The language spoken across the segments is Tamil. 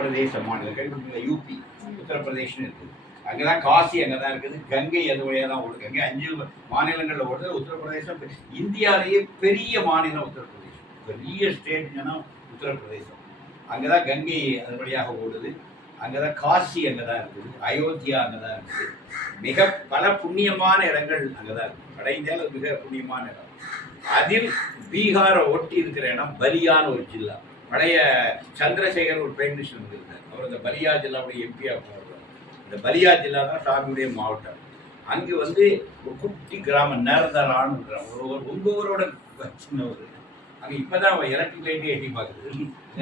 பிரதேச மாநிலங்கள் யூபி, உத்தரப்பிரதேஷ்னு இருக்குது. அங்கதான் காசி அங்கதான் இருக்குது. கங்கை அது வழியா தான் ஓடுது. கங்கை 5 மாநிலங்கள்ல ஓடுது. உத்தரப்பிரதேசம் இந்தியாவிலேயே பெரிய மாநிலம் உத்தரப்பிரதேசம். பெரிய ஸ்டேட்னா உத்தரப்பிரதேசம். அங்கதான் கங்கை அது வழியாக ஓடுது. அங்கதான் காசி அங்கதான் இருக்குது. அயோத்தியா அங்கதான் இருக்குது. மிக பல புண்ணியமான இடங்கள் அங்கதான் இருக்குது. வட இந்தியாவில் மிக புண்ணியமான இடம். அதில் பீகாரை ஒட்டி இருக்கிற இடம் பலியான ஒரு ஜில்லா. பழைய சந்திரசேகர் ஒரு பிரைம் மினிஸ்டர் இருந்தார். அவர் இந்த பலியா ஜில்லாவுடைய எம்பியாக போகிறார். இந்த பலியா ஜில்லா தான் சாமியுடைய மாவட்டம். அங்கு ஒரு குட்டி கிராமம் நேரந்தரான்னு கிராமம். உங்க ஊரோட சின்ன ஒரு அங்கே இப்போதான் எலக்ட்ரிக் லைட்டே எட்டி பார்க்குது.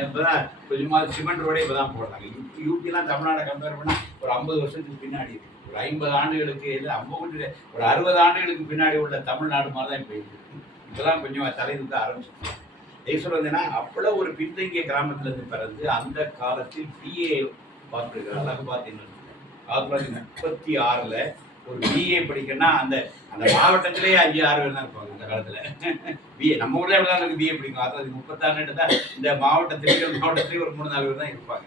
இப்போதான் கொஞ்சமாக சிமெண்ட் ரோடே இப்போ தான் போடுறாங்க. யூபிலாம் தமிழ்நாடை கம்பேர் பண்ணால் ஒரு 50 வருஷத்துக்கு பின்னாடி ஒரு 50 ஆண்டுகளுக்கு இல்லை 50 ஒரு 60 ஆண்டுகளுக்கு பின்னாடி உள்ள தமிழ்நாடு மாதிரி தான் இப்போ இருக்குது. இப்போதான் கொஞ்சம் தலைநிறுத்த ஆரம்பிச்சிருக்கோம். சொல்றதுன்னா அப்பள ஒரு பின்தங்கிய கிராமத்திலிருந்து பிறந்து அந்த காலத்தில் பிஏ பார்த்துருக்கிறார். அலகாபாத் 1936 ஒரு பிஏ படிக்கணும்னா அந்த அந்த மாவட்டத்திலேயே 5-6 பேர் தான் இருப்பாங்க அந்த காலத்தில். பிஏ நம்ம ஊர்ல எவ்வளோ இருக்கு பிஏ படிக்கும். 1936 தான் இந்த மாவட்டத்திலேயே ஒரு 3-4 பேர் தான் இருப்பாங்க.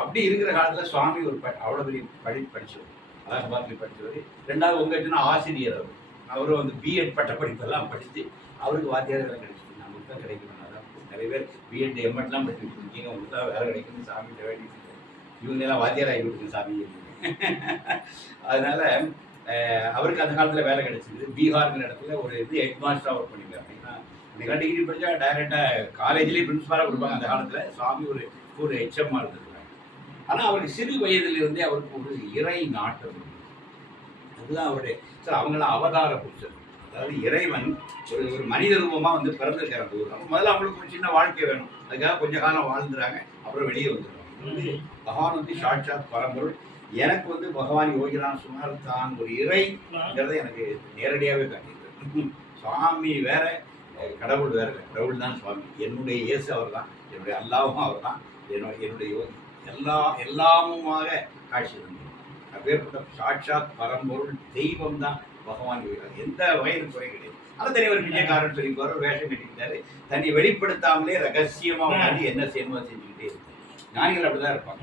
அப்படி இருக்கிற காலத்தில் சுவாமி ஒரு அவ்வளோ பெரிய படித்தவர். அலகாபாத்தில் படித்தவர். 2வது உங்க ஆசிரியர் அவரும் பிஎட் பட்ட படிப்பெல்லாம் படித்து அவருக்கு வாத்தியார் வேலை கிடைச்சிது. நமக்கு தான் கிடைக்கணும். நிறைய பேர் பிஎட் எம்எட்லாம் படிச்சுட்டு இருக்கீங்க. உங்களுக்கு தான் வேலை கிடைக்கணும். சாமிகிட்ட வேண்டிட்டு இவங்க எல்லாம் வாத்தியார் ஆகி கொடுக்குங்க சாமி. அதனால அவருக்கு அந்த காலத்தில் வேலை கிடைச்சிது. பீகாருங்கிற இடத்துல ஒரு ஹெட் மாஸ்டராக ஒர்க் பண்ணிருக்காரு. அப்படின்னா இந்த டிகிரி படித்தா டைரெக்டாக காலேஜ்லேயே பிரின்சிபாலாக கொடுப்பாங்க. அந்த காலத்தில் சுவாமி ஒரு எச்எம்மாக இருந்திருக்காங்க. ஆனால் அவருக்கு சிறு வயதிலிருந்தே அவருக்கு ஒரு இறை நாட்டம். அதுதான் அவருடைய அவங்களாம் அவதார புருஷர். அதாவது இறைவன் ஒரு மனித ரூபமாக பிறந்திருக்காரு அந்த ஊர். முதல்ல அவங்களுக்கு ஒரு சின்ன வாழ்க்கை வேணும். அதுக்காக கொஞ்ச காலம் வாழ்ந்துறாங்க. அப்புறம் வெளியே வந்துடுவாங்க. பகவான் சாட்சாத் பரம்பொருள். எனக்கு பகவான் யோகிராம் சொன்னால் தான் ஒரு இறைங்கிறத எனக்கு நேரடியாகவே காட்டியிருக்காரு. சுவாமி வேற, கடவுள் வேற. கடவுள் தான் சுவாமி. என்னுடைய இயேசு அவர் தான். என்னுடைய அல்லாவும் அவர் தான். என்னுடைய யோகி எல்லாமுமாக காட்சி தந்தார். அப்பேற்பட்ட சாட்சாத் பரம்பொருள் தெய்வம் தான் பகவான் யோகிராம். எந்த வயது குறை கிடையாது. அதை தனிவர் விஜயகாரன் சொல்லிக்குவார். ஒரு வேஷம் கட்டிக்கிட்டாரு. தன்னை வெளிப்படுத்தாமலே ரகசியமாக உட்காந்து என்ன செய்யணுமோ செஞ்சுக்கிட்டே இருக்கு. ஞானிகள் அப்படிதான் இருப்பாங்க.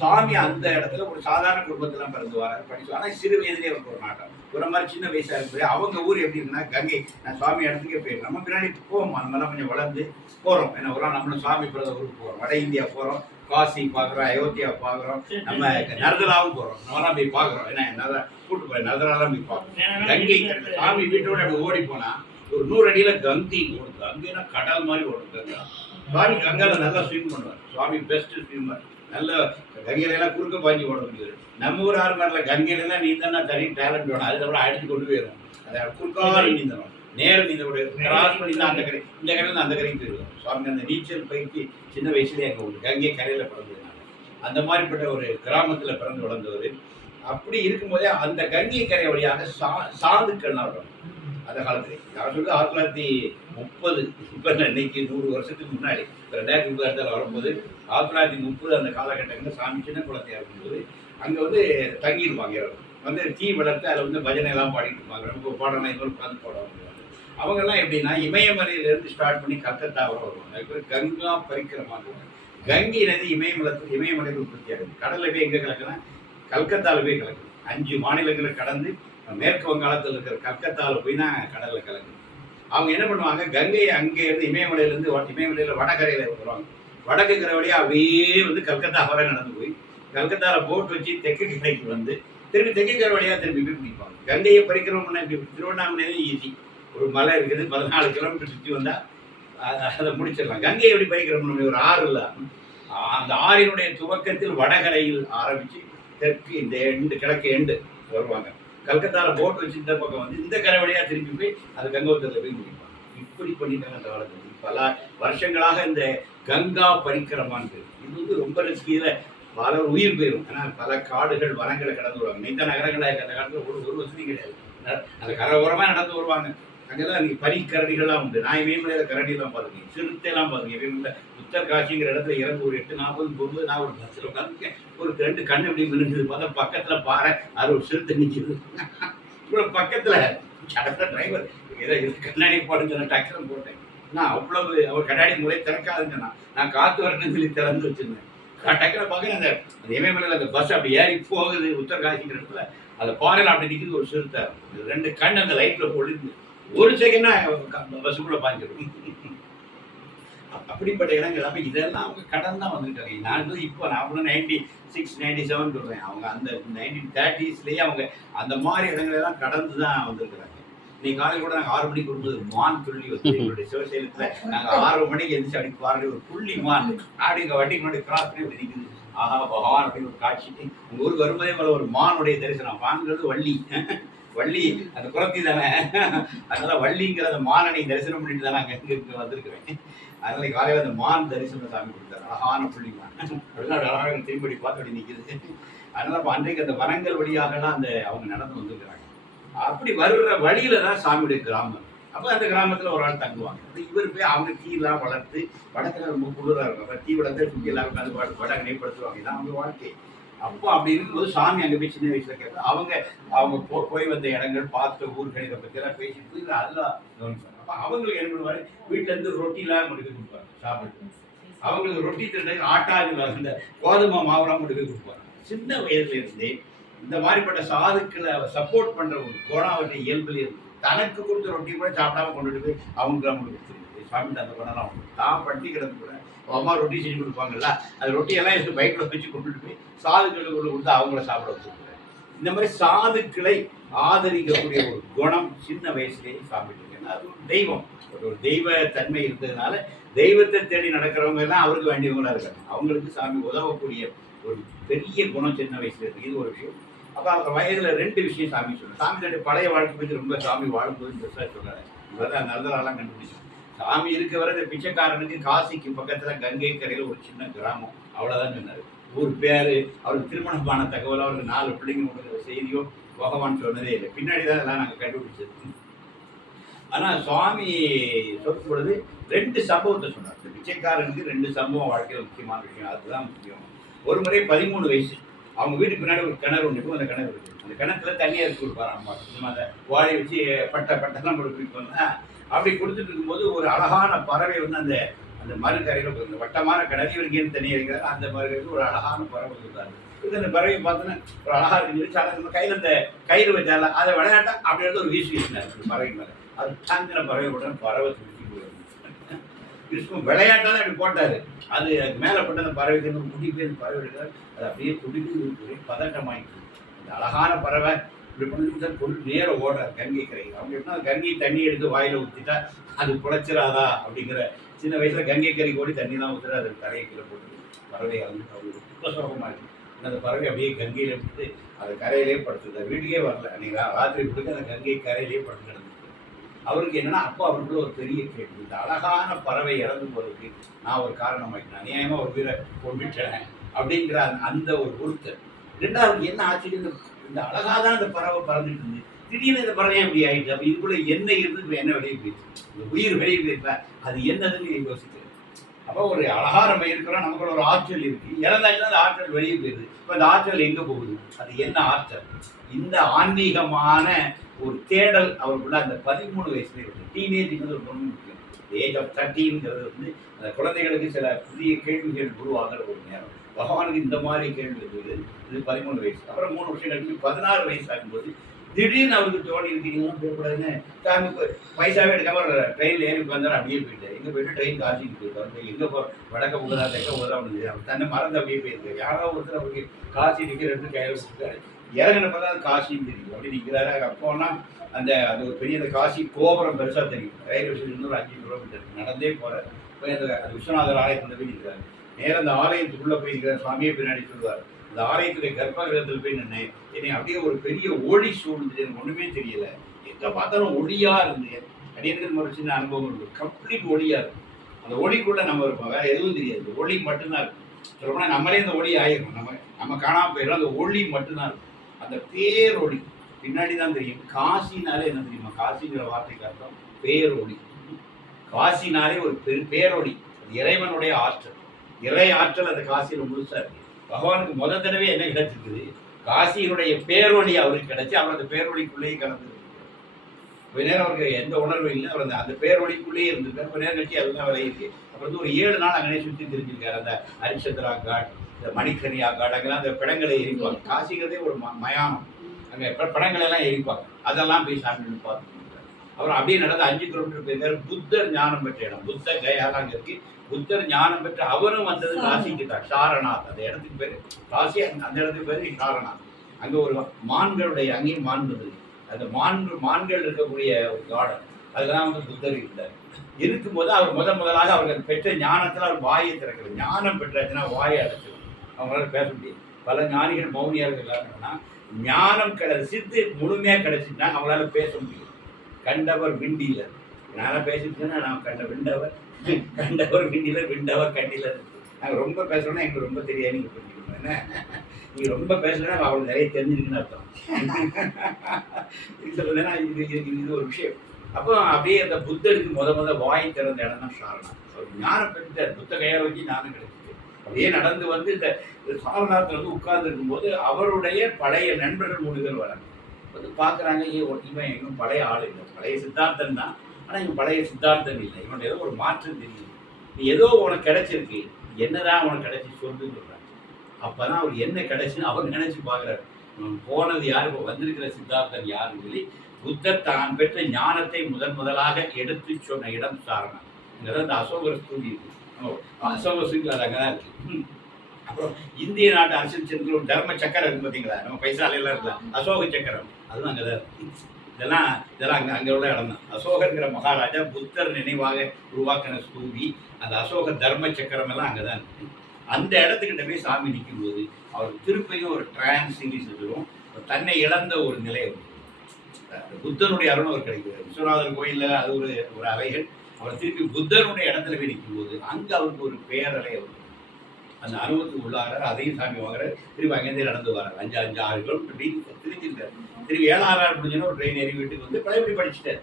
சுவாமி அந்த இடத்துல ஒரு சாதாரண குடும்பத்துல பிறந்து வர படிச்சு. ஆனால் சிறு வயதிலே அவருக்கு ஒரு நாட்டம். ஒரு மாதிரி சின்ன வயசா இருக்குது. அவங்க ஊர் எப்படி இருக்குன்னா கங்கை. நான் சுவாமி இடத்துக்கே போயிடும். நம்ம பின்னாடி போவோம். அந்த மாதிரிலாம் கொஞ்சம் வளர்ந்து போறோம். ஏன்னா ஒரு நாள் நம்மளும் சுவாமி பிறந்த ஊருக்கு போறோம். வட இந்தியா போறோம். காசி பார்க்குறோம். அயோத்தியா பார்க்குறோம். நம்ம நர்தலாவும் போறோம். நம்மளாம் போய் பார்க்குறோம். ஏன்னா கூட்டு போய் நர்தலாலாம் போய் பார்க்குறோம். கங்கை சுவாமி வீட்டோட அப்படி ஓடி போனா ஒரு 100 அடியில கங்கை ஓடுது. கங்கைனா கடல் மாதிரி ஓடுது. சுவாமி கங்கையில நல்லா ஸ்விம் பண்ணுவார். சுவாமி பெஸ்ட் ஸ்விம்மர். நல்ல கங்கையில எல்லாம் குறுக்க பாஞ்சி ஓட முடியாது. நம்ம ஊர் ஆறு மாதிரில கங்கையில எல்லாம் நீந்தனா தனி டேலண்ட் வேணும். அதுக்கப்புறம் அடிச்சு கொண்டு போயிடும். அதை குறுக்காக நீந்தணும். நேரம் நீந்த கிராஸ் பண்ணி தான் அந்த கரை, இந்த கரையில் அந்த கரைக்கு போயிடுவோம். சுவாமி அந்த நீச்சல் பயிற்சி சின்ன வயசுலேயே அங்கே உண்டு. கங்கை கரையில் பிறந்ததுனால அந்த மாதிரிப்பட்ட ஒரு கிராமத்தில் பிறந்து வளர்ந்தவர். அப்படி இருக்கும்போதே அந்த கங்கை கரை வழியாக சாதுக்கள்லாம் வரும். அந்த காலத்துல யாரும் சொல்லி 1930 இப்போ இன்னைக்கு 100 வருஷத்துக்கு முன்னாடி 2030 வரும்போது 1930 அந்த காலகட்டங்களில் சாமி சின்ன குழந்தையா இருக்கும்போது அங்கே தங்கிடுவாங்க. தீ வளர்த்து அதில் பஜனை எல்லாம் பாடிட்டு இருப்பாங்க. நமக்கு பாடலாம் இன்னொரு உட்காந்து பாடுவாங்க. அவங்கெல்லாம் எப்படின்னா இமயமலையிலேருந்து ஸ்டார்ட் பண்ணி கல்கத்தா வர வருவாங்க. அதுக்கு கங்கா பரிக்கிரமாக கங்கை நதி இமயமலையில் உற்பத்தி ஆகுது. கடலில் போய் எங்கே கலக்குன்னா கல்கத்தாவில் போய் கலக்குது. 5 மாநிலங்களை கடந்து மேற்கு வங்காளத்தில் இருக்கிற கல்கத்தாவில் போய் தான் கடலில் கலக்குது. அவங்க என்ன பண்ணுவாங்க, கங்கையை அங்கே இருந்து இமயமலையில் வடகரையில் வருவாங்க. வடக்கு கரை வழியாக அப்படியே கல்கத்தா வரை நடந்து போய் கல்கத்தாவில் போட் வச்சு தெற்கு கரைக்கு திரும்பி தெற்கு கரை வழியாக திரும்பி போய் பிடிப்பாங்க. கங்கையை பறிக்கிறோம்னா திருவண்ணாமலையில ஈஸி. ஒரு மலை இருக்குது, 14 கிலோமீட்டர் சுற்றி வந்தால் அதை முடிச்சிடலாம். கங்கையை எப்படி பறிக்கிறோம்? ஒரு ஆறு இல்லை. அந்த ஆறினுடைய துவக்கத்தில் வடகரையில் ஆரம்பித்து தெற்கு இந்த கிழக்கு எண்டு வருவாங்க. கல்கத்தாவில் போட் வச்சு இந்த பக்கம் இந்த கரை வழியாக திரும்பி போய் அது கங்கோத்தரில் போய் முடிப்பாங்க. இப்படி பண்ணிட்டாங்க அந்த காலத்தில். பல வருஷங்களாக இந்த கங்கா பரிக்கிரமான்னு இது ரொம்ப ரிஸ்கியில் பல உயிர் போயிடும். ஏன்னா பல காடுகள் வனங்களை கடந்து வருவாங்க. இந்த நகரங்களாக அந்த காலத்தில் ஒரு வசதியும் கிடையாது. அந்த கரை ஓரமாக நடந்து வருவாங்க. அங்கெல்லாம் நீங்கள் பனிக்கரடிகள்லாம் உண்டு. நான் இமயமலையில் கரடியெல்லாம் பார்த்துருக்கேன். சிறுத்தையெல்லாம் பார்த்துருக்கேன். இமயமலையில் உத்தரகாசிங்கிற இடத்துல இறந்து ஒரு 8:40 நான் ஒரு பஸ்ஸில் உட்காந்துருக்கேன். ஒரு 2 கண்ணு இப்படி மின்னுக்குது. பார்த்தா பக்கத்தில் பாறை அது ஒரு சிறுத்தை நிற்கிது. இவ்வளோ பக்கத்தில் சடத்த டிரைவர் ஏதோ கண்ணாடி போடுன்னு சொன்ன டக்குன்னு போட்டேன். நான் அவ்வளவு அவர் கண்ணாடி முறை திறக்காதுன்னு சொன்னான். நான் காற்று வரணும்னு சொல்லி திறந்து வச்சுருந்தேன். டக்குனு பார்க்க அந்த இமயமலையில் அந்த பஸ் அப்படி ஏறி போகுது உத்தரகாசிங்கிற இடத்துல அந்த பாறையில் அப்படி நிற்குது ஒரு சிறுத்தை. ரெண்டு கண் அந்த லைட்டில் பொழுது ஒரு செகண்டா பஸ்ஸுக்குள்ள பாஞ்சிடும். அப்படிப்பட்ட இடங்கள் எல்லாமே இதெல்லாம் அவங்க கடன் தான் வந்துருக்காங்க. நான் வந்து இப்போ நான் 96, 97 சொல்றேன். அவங்க அந்த 1930s அவங்க அந்த மாதிரி இடங்களெல்லாம் கடந்து தான் வந்திருக்கிறாங்க. இன்னைக்கு காலையில் கூட நாங்கள் 6 மணிக்கு வரும்போது மான் துள்ளி வந்து எங்களுடைய சிவசேலத்தில் நாங்கள் 6 மணிக்கு எந்திரிச்சு அப்படி பாருங்க ஒரு புள்ளி மான் அப்படி இங்கே வண்டிக்கு முன்னாடி கிராஸ் பண்ணி அப்படி நிற்குது. ஆஹா பகவான் அப்படின்னு ஒரு காட்சி. உங்க ஊருக்கு வரும்போதே மேலே ஒரு மானுடைய தரிசனம். மான்கிறது வள்ளி வள்ளி அந்த குரத்தி தானே, அதனால வள்ளிங்கிற அந்த மானனை தரிசனம் பண்ணிட்டு தான் நாங்கள் இங்கே வந்திருக்கிறேன். அதனால காலையில் அந்த மான் தரிசனம் சாமி கொடுத்தாரு. அழகான புள்ளி மான் வெளிநாடு அழகாக திரும்படி பார்த்து அப்படி நிற்குது. அதனால இப்போ அன்றைக்கு அந்த வனங்கள் வழியாகலாம் அந்த அவங்க நடந்து வந்துருக்கிறாங்க. அப்படி வருகிற வழியில தான் சாமியுடைய கிராமம். அப்போ அந்த கிராமத்தில் ஒரு ஆள் தங்குவாங்க. இவர் போய் அவங்க தீலாம் வளர்த்து வடக்கில் ரொம்ப குளிராக இருக்கும். அப்போ தீ வளர்த்து சுற்றி எல்லாருக்கும் அது வடகனை படுத்துவாங்க. இதான் அவங்க வாழ்க்கை. அப்போ அப்படி இருக்கும்போது சாமி அங்கே போய் சின்ன வயசுல கேட்க அவங்க போய் வந்த இடங்கள் பார்த்த ஊர்களை இதை பற்றியெல்லாம் பேசிட்டு இல்லை அதெல்லாம் கவனிப்பாங்க. அப்போ அவங்களுக்கு என்ன பண்ணுவாரு, வீட்டிலேருந்து ரொட்டிலாம் முடிக்க கொடுப்பாங்க சாப்பிட்டு. அவங்களுக்கு ரொட்டி திண்டு ஆட்டாது இந்த கோதுமை மாவுலாம் முடிக்க கொடுப்பாங்க. சின்ன வயதுல இருந்தே இந்த மாதிரிப்பட்ட சாதுக்களை சப்போர்ட் பண்ற ஒரு குணம் அவருடைய இயல்புல இருக்கு. தனக்கு கொடுத்த ரொட்டி கூட சாப்பிடாம கொண்டுட்டு போய் அவங்களுக்கு கொடுத்துருக்கு. சாமி அந்த குணம் தான் பட்டி கிடந்து கூட அம்மா ரொட்டி செஞ்சு கொடுப்பாங்கல்ல, அந்த ரொட்டியெல்லாம் எடுத்து பைக்கில் வச்சு கொண்டுட்டு போய் சாதுக்களுக்கு கொடுத்து அவங்கள சாப்பிட வச்சுருக்காரு. இந்த மாதிரி சாதுக்களை ஆதரிக்கக்கூடிய ஒரு குணம் சின்ன வயசுலேயே சாப்பிட்டு அது ஒரு தெய்வம், ஒரு தெய்வ தன்மை இருந்ததுனால தெய்வத்தை தேடி நடக்கிறவங்க எல்லாம் அவருக்கு வேண்டியவங்களா இருக்காங்க. அவங்களுக்கு சாமி உதவக்கூடிய ஒரு பெரிய குணம் சின்ன வயசுல இருக்கு. இது ஒரு விஷயம். அப்போ அந்த வயதுல 2 விஷயம் சாமி சொல்லுங்க. சாமி தன்னுடைய பழைய வாழ்க்கை பற்றி ரொம்ப சாமி வாழும்போது பெருசாக சொல்றாரு. இவர்தான் நல்லதாலாம் கண்டுபிடிச்சு சாமி இருக்க வர இந்த பிச்சைக்காரனுக்கு காசிக்கு பக்கத்துல கங்கை கரையில ஒரு சின்ன கிராமம், அவ்வளவுதான் சொன்னாரு. ஊர் பேரு, அவருக்கு திருமணமான தகவல், அவருக்கு 4 பிள்ளைங்க செய்தியோ பகவான் சொன்னதே இல்லை. பின்னாடிதான் அதெல்லாம் நாங்கள் கண்டுபிடிச்சது. ஆனா சுவாமி சொல்லும் பொழுது 2 சம்பவத்தை சொன்னார். இந்த பிச்சைக்காரனுக்கு 2 சம்பவம் வாழ்க்கையில் முக்கியமான விஷயம். அதுதான் முக்கியம். ஒரு முறை 13 வயசு அவங்க வீட்டுக்கு பின்னாடி ஒரு கிணறு ஒன்று இருக்கும். அந்த கிணறு இருக்கு. அந்த கிணத்துல தண்ணி அரைச்சி கொடுப்பாரு அம்மா. சும்மா அந்த வாழை வச்சு பட்டெல்லாம் கொடுப்பீங்க. அப்படி கொடுத்துட்டு இருக்கும்போது ஒரு அழகான பறவை வந்து அந்த அந்த மறுக்கரையில் இந்த வட்டமான கிணறு இவருக்கு தண்ணி அரைக்கிறாரு. அந்த மறுக்கரைக்கு ஒரு அழகான பறவை இருந்தாரு. இது அந்த பறவை பார்த்தோன்னா ஒரு அழகா இருக்கு. கையில் அந்த கயிறு வச்சால அதை விளையாட்டா அப்படி ஒரு வீசி வீசினார் அந்த பறவை மேலே. அது தாங்கிற பறவை உடனே பறவை துடிச்சு போயிடும். விஷ்ணு விளையாட்டாதான் அப்படி போட்டாரு. அது மேலே பட்ட அந்த பறவைக்கு குட்டி போய் அந்த பறவை எடுக்கிறார். அது அப்படியே துடிக்கு பதட்டமாயிட்டு அந்த அழகான பறவை இப்படி பண்ணி கொண்டு நேரம் ஓடுறாரு கங்கை கரை. அவங்க எப்படின்னா கங்கை தண்ணி எடுத்து வாயில ஊற்றிட்டா அது குழைச்சிடாதா அப்படிங்கிற சின்ன வயசுல கங்கை கரைக்கு ஓடி தண்ணி தான் ஊற்றுற அது கரையை கீழே போட்டு பறவை அவங்களுக்கு ரொம்ப சோகமாக இருக்கு. அந்த பறவை அப்படியே கங்கையில விட்டு அது கரையிலே படுத்துது. வீட்டுக்கே வரல. அன்னைக்கு ராத்திரி கொடுத்து அந்த கங்கை கரையிலேயே படுத்து கிடந்துச்சு. அவருக்கு என்னன்னா அப்போ அவருக்குள்ள ஒரு பெரிய கேள்வி, இந்த அழகான பறவை இறந்து போறதுக்கு நான் ஒரு காரணமாயிட்டேன், அநியாயமா ஒரு வீரை கொண்டுட்டேன் அப்படிங்கிற அந்த ஒரு பொருத்தல். 2வது என்ன ஆச்சரியம், இந்த அழகாதான் இந்த பறவை பறந்துட்டு இருந்து திடீர்னு இந்த பறவை எப்படி ஆயிடுச்சு. அப்ப இதுக்குள்ள என்ன இருந்து என்ன வெளியே போயிடுச்சு, இந்த உயிர் வெளியே போயிருக்கா, அது என்னதுன்னு யோசிக்கிறேன். அப்போ ஒரு அழகா நம்ம இருக்கிறோம், நமக்குள்ள ஒரு ஆற்றல் இருக்கு. இறந்தாச்சுன்னா அந்த ஆற்றல் வெளியே போயிருது. இப்போ அந்த ஆற்றல் எங்க போகுது, அது என்ன ஆற்றல்? இந்த ஆன்மீகமான ஒரு தேடல் அவருக்குள்ள அந்த 13 வயசுல இருக்கு. டீனேஜ்ங்கிறது ரொம்ப முக்கியம். ஏஜ் ஆஃப் 13ங்கிறது வந்து அந்த குழந்தைகளுக்கு சில புதிய கேள்விகள் உருவாகிற ஒரு நேரம். பகவானுக்கு இந்த மாதிரி கேள்வி இருக்குது. இது 13 வயசு. அப்புறம் 3 வருஷம் கழிச்சு 16 வயசு ஆகும்போது திடீர்னு அவருக்கு தோணி இருக்கீங்கன்னா போகக்கூடாதுன்னு ஃபேமிலிக்கு பைசாவே எடுக்காம ட்ரெயினில் ஏறி உட்காந்தாரு. அப்படியே போயிட்டார். எங்கே போயிட்டு ட்ரெயின் காசிக்கு போயிருக்காரு. எங்கே வடக்க போகுதா தெற்க போகுதா அப்படின்னு அவர் தன்னை மறந்து அப்படியே போயிருக்காரு. யாரோ ஒருத்தர் அவருக்கு காசி நிற்கிற கையில் கொடுத்துருக்காரு. இறங்கினப்பதான் காசின்னு தெரியும். அப்படி நிற்கிறாரு. அப்போனா அந்த அது ஒரு பெரிய அந்த காசி கோபுரம் பெருசாக தெரியும். ரயில்வே ஸ்டேஷன் ஒரு 5 கிலோமீட்டர் நடந்தே போகிறார். போய் அந்த விஸ்வநாதர் ஆலயத்தில் போய் நிற்கிறார். நேரம் அந்த ஆலயத்துக்குள்ளே போய் இருக்கிற சுவாமியை பின்னாடி சொல்லுவார். அந்த ஆலயத்துடைய கர்ப்பகிரகத்தில் போய் நின்று என்னை அப்படியே ஒரு பெரிய ஒளி சூழ்ந்து எனக்கு ஒன்றுமே தெரியல. எங்கே பார்த்தாலும் ஒளியாக இருந்தது. அடியனுக்கு ஒரு சின்ன அனுபவம் இருக்குது. கம்ப்ளீட் ஒளியாக இருக்கும். அந்த ஒளிக்குள்ளே நம்ம இருப்போம், வேறு எதுவும் தெரியாது. ஒளி மட்டும்தான் இருக்கும். சொல்லப்போனால் நம்மளே அந்த ஒளி ஆயிரும். நம்ம காணாமல் போயிடும். அந்த ஒளி மட்டும்தான் இருக்கும். அந்த பேரொளி பின்னாடி தான் தெரியும். காசினாலே என்ன தெரியுமா, காசிங்கிற வார்த்தைக்கு அர்த்தம் பேரொளி. காசினாலே ஒரு பேரொளி, அது இறைவனுடைய ஆற்றல், இறை ஆற்றல் அந்த காசியில் முழுசா இருக்கு. பகவானுக்கு முதல் தடவை என்ன கிடைச்சிருக்குது, காசியினுடைய பேரொளி அவருக்கு கிடைச்சி அவர் அந்த பேரொளிக்குள்ளேயே கலந்து கொஞ்ச நேரம் அவருக்கு எந்த உணர்வும் இல்லை. அவர் அந்த பேரொளிக்குள்ளேயே இருந்திருக்காரு. கொஞ்ச நேரம் கழிச்சு எல்லாம் விளையிருக்கு. அப்புறம் வந்து ஒரு 7 நாள் அங்கே சுற்றி தெரிஞ்சிருக்காரு. அந்த ஹரிச்சந்திரா காட், இந்த மணிக்கரியா காடங்கெல்லாம் அந்த பிடங்களை எரிப்பாங்க. காசிங்கிறதே ஒரு மயானம். அங்கே படங்கள் எல்லாம் எரிப்பாங்க. அதெல்லாம் போய் சாமி பார்த்து அப்புறம் அப்படியே நடந்து 5 கிலோமீட்டர் போயிருக்காரு. புத்தர் ஞானம் பெற்ற இடம், புத்த கயாலாம் அங்கே இருக்கு. புத்தர் ஞானம் பெற்ற அவரும் வந்தது காசிக்கு தான், சாரநாத் அந்த இடத்துக்கு பேர். காசி அந்த இடத்துக்கு பேர் சாரநாத். அங்கே ஒரு மான்களுடைய அங்கேயும் மான் இருந்தது. அந்த மான்கள் இருக்கக்கூடிய ஒரு கார்டன், அதெல்லாம் வந்து புத்தர் இருந்தார். இருக்கும்போது அவர் முதலாக அவர்கள் பெற்ற ஞானத்தில் அவர் வாயை திறக்கிறது. ஞானம் பெற்றாச்சுன்னா வாயை அடைச்சிடும், அவங்களால பேச முடியாது. பல ஞானிகள் மௌனியார்கள் என்னன்னா ஞானம் சித்து முழுமையாக கிடைச்சிட்டா அவங்களால பேச முடியும். கண்டவர் விண்டிலர், நான் பேசிட்டுன்னா நான் கண்டவர் விண்டிலர், விண்டவர் கண்டிலர். நாங்கள் ரொம்ப பேசுகிறோன்னா எங்களுக்கு ரொம்ப தெரியாது, நீங்கள் புரிஞ்சுக்கணும். என்ன நீங்கள் ரொம்ப பேசுனா அவங்களுக்கு நிறைய தெரிஞ்சிருக்குன்னு அர்த்தம். இது சொல்லுன்னா இது ஒரு விஷயம். அப்போ அப்படியே அந்த புத்தருக்கு முத வாய் திறந்த இடம் தான் சாரநாத். அவர் ஞானம் பெற்றார், புத்த கையால் வச்சு ஞானம் கிடைச்சிது. அப்படியே நடந்து வந்து இந்த சாரநாத்தில் வந்து உட்கார்ந்து இருக்கும்போது அவருடைய பழைய நண்பர்கள் 3 பேர் வராங்க. வந்து பார்க்குறாங்க, இவன் இன்னும் பழைய ஆள் இல்லை, பழைய சித்தார்த்தன் தான், ஆனால் இவன் பழைய சித்தார்த்தன் இல்லை, இவன் ஏதோ ஒரு மாற்றம் தெரியுது, நீ ஏதோ உனக்கு கிடைச்சிருக்கு, என்னதான் உனக்கு கிடைச்சி சொல்லுன்னு சொல்கிறாங்க. அப்போ தான் அவர் என்ன கிடைச்சுன்னு அவர் நினைச்சு பார்க்குறாரு. போனது யார், இப்போ வந்திருக்கிற சித்தார்த்தன் யாருன்னு சொல்லி புத்தர் தான் பெற்ற ஞானத்தை முதலாக எடுத்து சொன்ன இடம் சாரநாத். இங்கே தான் இந்த அசோகர் ஸ்தூபி இருக்கு, அசோக ஸ்தூபி அது அங்கே தான் இருக்கு. அப்புறம் இந்திய நாட்டு அரசியல் சென்று ஒரு தர்ம சக்கரம் இருக்கு பார்த்தீங்களா, நம்ம பைசாலையெல்லாம் இருக்கலாம், அசோக சக்கரம் அதுவும் அங்கே தான் இருக்கு. இதெல்லாம் அங்கே உள்ள இடம் தான். அசோகர்ங்கிற மகாராஜா புத்தர் நினைவாக உருவாக்கின ஸ்தூபி, அந்த அசோக தர்ம சக்கரம் எல்லாம் அங்கே தான் இருக்கு. அந்த இடத்துக்கிட்ட போய் சாமி நிற்கும் போது அவருக்கு திருப்பியும் ஒரு டிரான்ஸ் சீரிஸ் வரும், தன்னை இழந்த ஒரு நிலை வரும். புத்தனுடைய அருண் அவர் கிடைக்கிறார். விஸ்வநாதர் கோயிலில் அது ஒரு அலைகள். அவர் திருப்பி புத்தனுடைய இடத்துல போய் நிற்கும் போது அங்கே அவருக்கு ஒரு பேரலை வரும். அந்த அனுபவத்துக்கு உள்ளாகிறார், அதையும் சாமி வாங்குறாரு. திருப்பி அங்கேருந்தே நடந்து வரார். 5-6 கிலோமீட்டர் திருச்சிருக்காரு. திருப்பி 7-6 முடிஞ்சுன்னா ஒரு ட்ரெயின் ஏறி வீட்டுக்கு வந்து பழையபடி படிச்சுட்டார்.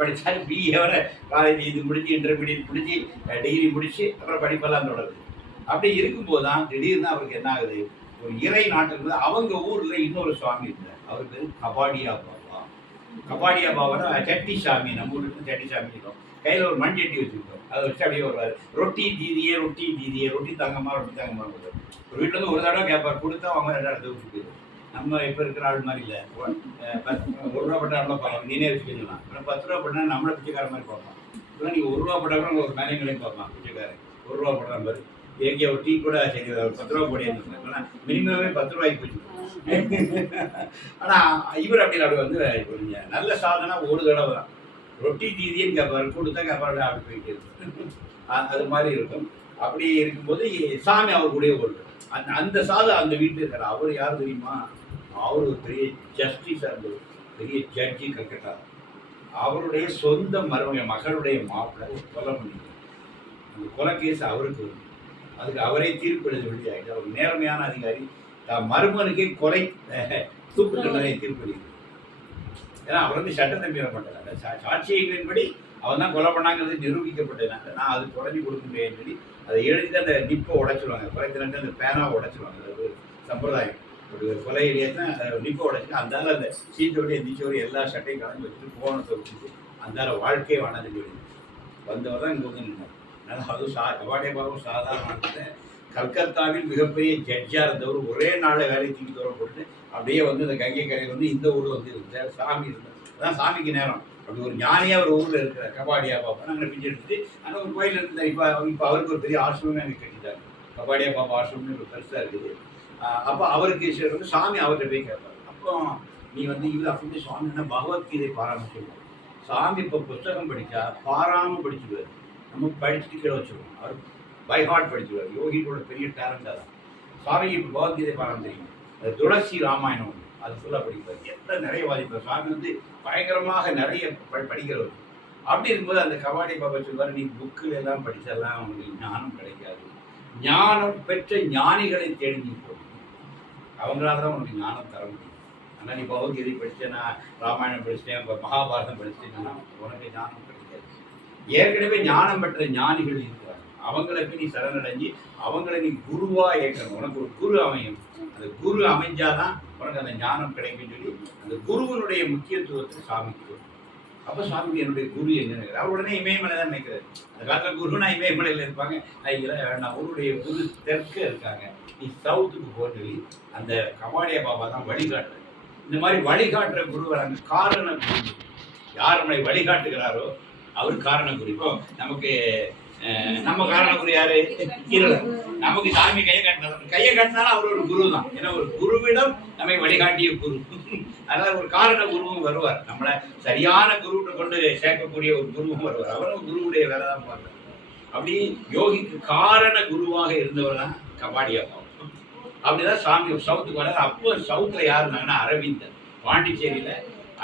படித்தாரு, பிஏ வர காலேஜ் இது முடிச்சு, இன்டர்மீடியட் முடிச்சு, டிகிரி முடிச்சு, அப்புறம் படிப்பெல்லாம் தொடருது. அப்படி இருக்கும்போது தான் திடீர்னு அவருக்கு என்ன ஆகுது, ஒரு இறை நாட்டுக்கு அவங்க ஊரில் இன்னொரு சுவாமி இருந்தார். அவருக்கு பேர் கபாடியா பாபா. கபாடியா பாபானா சட்டி சாமி, நம்ம ஊருக்கு சட்டி சாமி இருக்கும். கையில் ஒரு மண் சட்டி வச்சுருக்கோம், அதை வச்சு அப்படியே வருவார். ரொட்டி தீதியே, ரொட்டி தாங்கம்மா கொடுத்தார். ஒரு வீட்டில் வந்து ஒரு தடவை கேட்பார், கொடுத்தா அவங்க 2 இடத்துல விட்டுட்டு. நம்ம இப்போ இருக்கிற ஆள் மாதிரி இல்லை. 1 ரூபா பட்டா நல்லா பார்க்கலாம், நீனே வச்சுக்கலாம். ஆனால் 10 ரூபா பட்டா நம்மளை பிச்சைக்கார மாதிரி பார்ப்பான். இப்போ நீங்கள் 1 ரூபா பட்டா கூட ஒரு மேலேங்களையும் பார்ப்பான் பிச்சைக்காரன். 1 ரூபா பட்டா மாதிரி எங்கேயோ ஒரு டீ கூட சரி 10 ரூபா போடியான்னு சொன்னாங்க. ஆனால் மினிமமே 10 ரூபாய்க்கு போச்சு. ஆனால் இவர் அப்படி வந்து கொஞ்சம் நல்ல சாதனை ஒரு தடவை தான். ரொட்டி தீதியும் கேட்பார், கொடுத்தா கேட்பாரு, அப்படி போயிட்டு இருக்கு. அது மாதிரி இருக்கும். அப்படி இருக்கும்போது சாமி அவர் கூடயே ஓடுறார். அந்த சாதம் அந்த வீட்டில் இருக்கார். அவர் யார் தெரியுமா, அவர் ஒரு பெரிய ஜஸ்டிஸாக இருந்தவர், பெரிய ஜட்ஜி கல்கட்டா. அவருடைய சொந்த மகளுடைய மாப்பிள்ளை ஒரு கொலை பண்ணிட்டார். அந்த கொலை கேஸ் அவருக்கு வரும். அதுக்கு அவரே தீர்ப்பு எழுத வேண்டிய ஆகிட்டு. அவர் நேர்மையான அதிகாரி, மருமனுக்கே கொலை தூக்கு தண்டனை தீர்ப்பு எழுதி. ஏன்னா அவர் வந்து சட்டத்தை மீற மாட்டார். சாட்சியங்களின்படி அவன் தான் கொலை பண்ணாங்கிறது நிரூபிக்கப்பட்டதுனால நான் அது குறைஞ்சி கொடுக்க முடியாதுன்னு சொல்லி அதை எழுதி அந்த நிப்பை உடைச்சிடுவாங்க. கொலை தினட்டு அந்த பேனாவை உடைச்சிடுவாங்க. அது ஒரு சம்பிரதாயம். ஒரு கொலை எழுதியா நிப்பை உடைச்சிட்டு அந்தால அந்த சீட்டோடு எந்திரிச்சோடு எல்லா சட்டையும் கலந்து வச்சுட்டு போனத்தை வச்சுட்டு அந்தால வாழ்க்கையை வணந்து சொல்லி வந்தவர் தான் இங்கே வந்து நின்றார். அதனால் அதுவும் கபாடியா பாபு சாதாரண கல்கத்தாவில் மிகப்பெரிய ஜட்ஜாக இருந்தவர். ஒரே நாளில் வேலை தூக்கி தூரம் போட்டு அப்படியே வந்து இந்த கங்கை கரையில் வந்து இந்த ஊரில் வந்து இருந்தார். சாமி இருந்தார். அதான் சாமிக்கு நேரம். அப்படி ஒரு ஞானியாக ஒரு ஊரில் இருக்கிற கபாடியா பாபா நாங்கள் பிஞ்சு எடுத்துட்டு அங்கே ஒரு கோயில் இருந்தார். இப்போ அவருக்கு ஒரு பெரிய ஆசிரமே அங்கே கட்டிட்டார். கபாடியா பாபா ஆசிரம்னு ஒரு பெருசாக இருக்குது. அப்போ அவருக்கு வந்து சாமி அவர்கிட்ட போய் கேட்பார். அப்போ நீ வந்து இது அப்படின்னு சுவாமின்னா பகவத்கீதை பாராமல் சொல்லுவார். சாமி இப்போ புத்தகம் படித்தா பாராமல் படிச்சுடுவார். நம்ம படிச்சுட்டு கீழே வச்சுருவோம். அவர் பைஹார்ட் படிச்சுடுவார். யோகிகளோட பெரிய டேலண்டாக தான். சுவாமிக்கு இப்போ பகவத்கீதை பாராமல் தெரியும். அது துளசி ராமாயணம் அது ஃபுல்லாக படிப்பார். எல்லாம் நிறைய வாதிப்பார். சுவாமி வந்து பயங்கரமாக நிறைய படிக்கிறவர். அப்படி இருக்கும்போது அந்த கபாடி பாபா சொல்வார், நீ புக்கில் எல்லாம் படித்தெல்லாம் உங்களுக்கு ஞானம் கிடைக்காது. ஞானம் பெற்ற ஞானிகளை தேடி நீ போகணும். அவங்களால தான் உனக்கு ஞானம் தர முடியும். ஆனால் நீ பகவத்கீதை படித்தேன், நான் ராமாயணம் படித்தேன், இப்போ மகாபாரதம் படித்தேன்னா உனக்கு ஞானம் கிடைக்காது. ஏற்கனவே ஞானம் பெற்ற ஞானிகள் இருக்கிறாங்க. அவங்களுக்கு நீ சரணடைஞ்சி அவங்கள நீ குருவாக ஏற்கணும். உனக்கு ஒரு குரு அமையும். அந்த குரு அமைஞ்சாதான் உனக்கு அந்த ஞானம் கிடைக்கும் சொல்லி அந்த குருவனுடைய முக்கியத்துவத்தை சாமிக்கு. அப்போ சாமிக்கு என்னுடைய குரு என்ன நினைக்கிறார். அவர் உடனே இமயமலை தான் நினைக்கிறார். அந்த காலத்தில் குருனா இமயமலையில் இருப்பாங்க. நான் அவருடைய குரு தெற்க இருக்காங்க. நீ சவுத்துக்கு போட்டு அந்த கபாடியா பாபா தான் வழிகாட்டுற. இந்த மாதிரி வழிகாட்டுற குருவர் அந்த காரண குரு. யார் நம்மளை வழிகாட்டுகிறாரோ அவர் காரண குரு. இப்போ நமக்கு நம்ம காரண குரு யாரு? இருளர். நமக்கு சாமி கையை காட்டினாலும் அவர் ஒரு குரு தான். ஏன்னா ஒரு குருவிடம் நம்மை வழிகாட்டிய குரு. அதனால ஒரு காரண குருவும் வருவார். நம்மளை சரியான குருவிட்ட கொண்டு சேர்க்கக்கூடிய ஒரு குருவும் வருவார். அவரும் குருவுடைய வேலை தான் பார்ப்பார். அப்படி யோகிக்கு காரண குருவாக இருந்தவர் தான் கபாடியா பாபா. அப்படிதான் சாமி சவுத்துக்கு வர. அப்போ சவுத்துல யார் இருந்தாங்கன்னா அரவிந்தர். பாண்டிச்சேரியில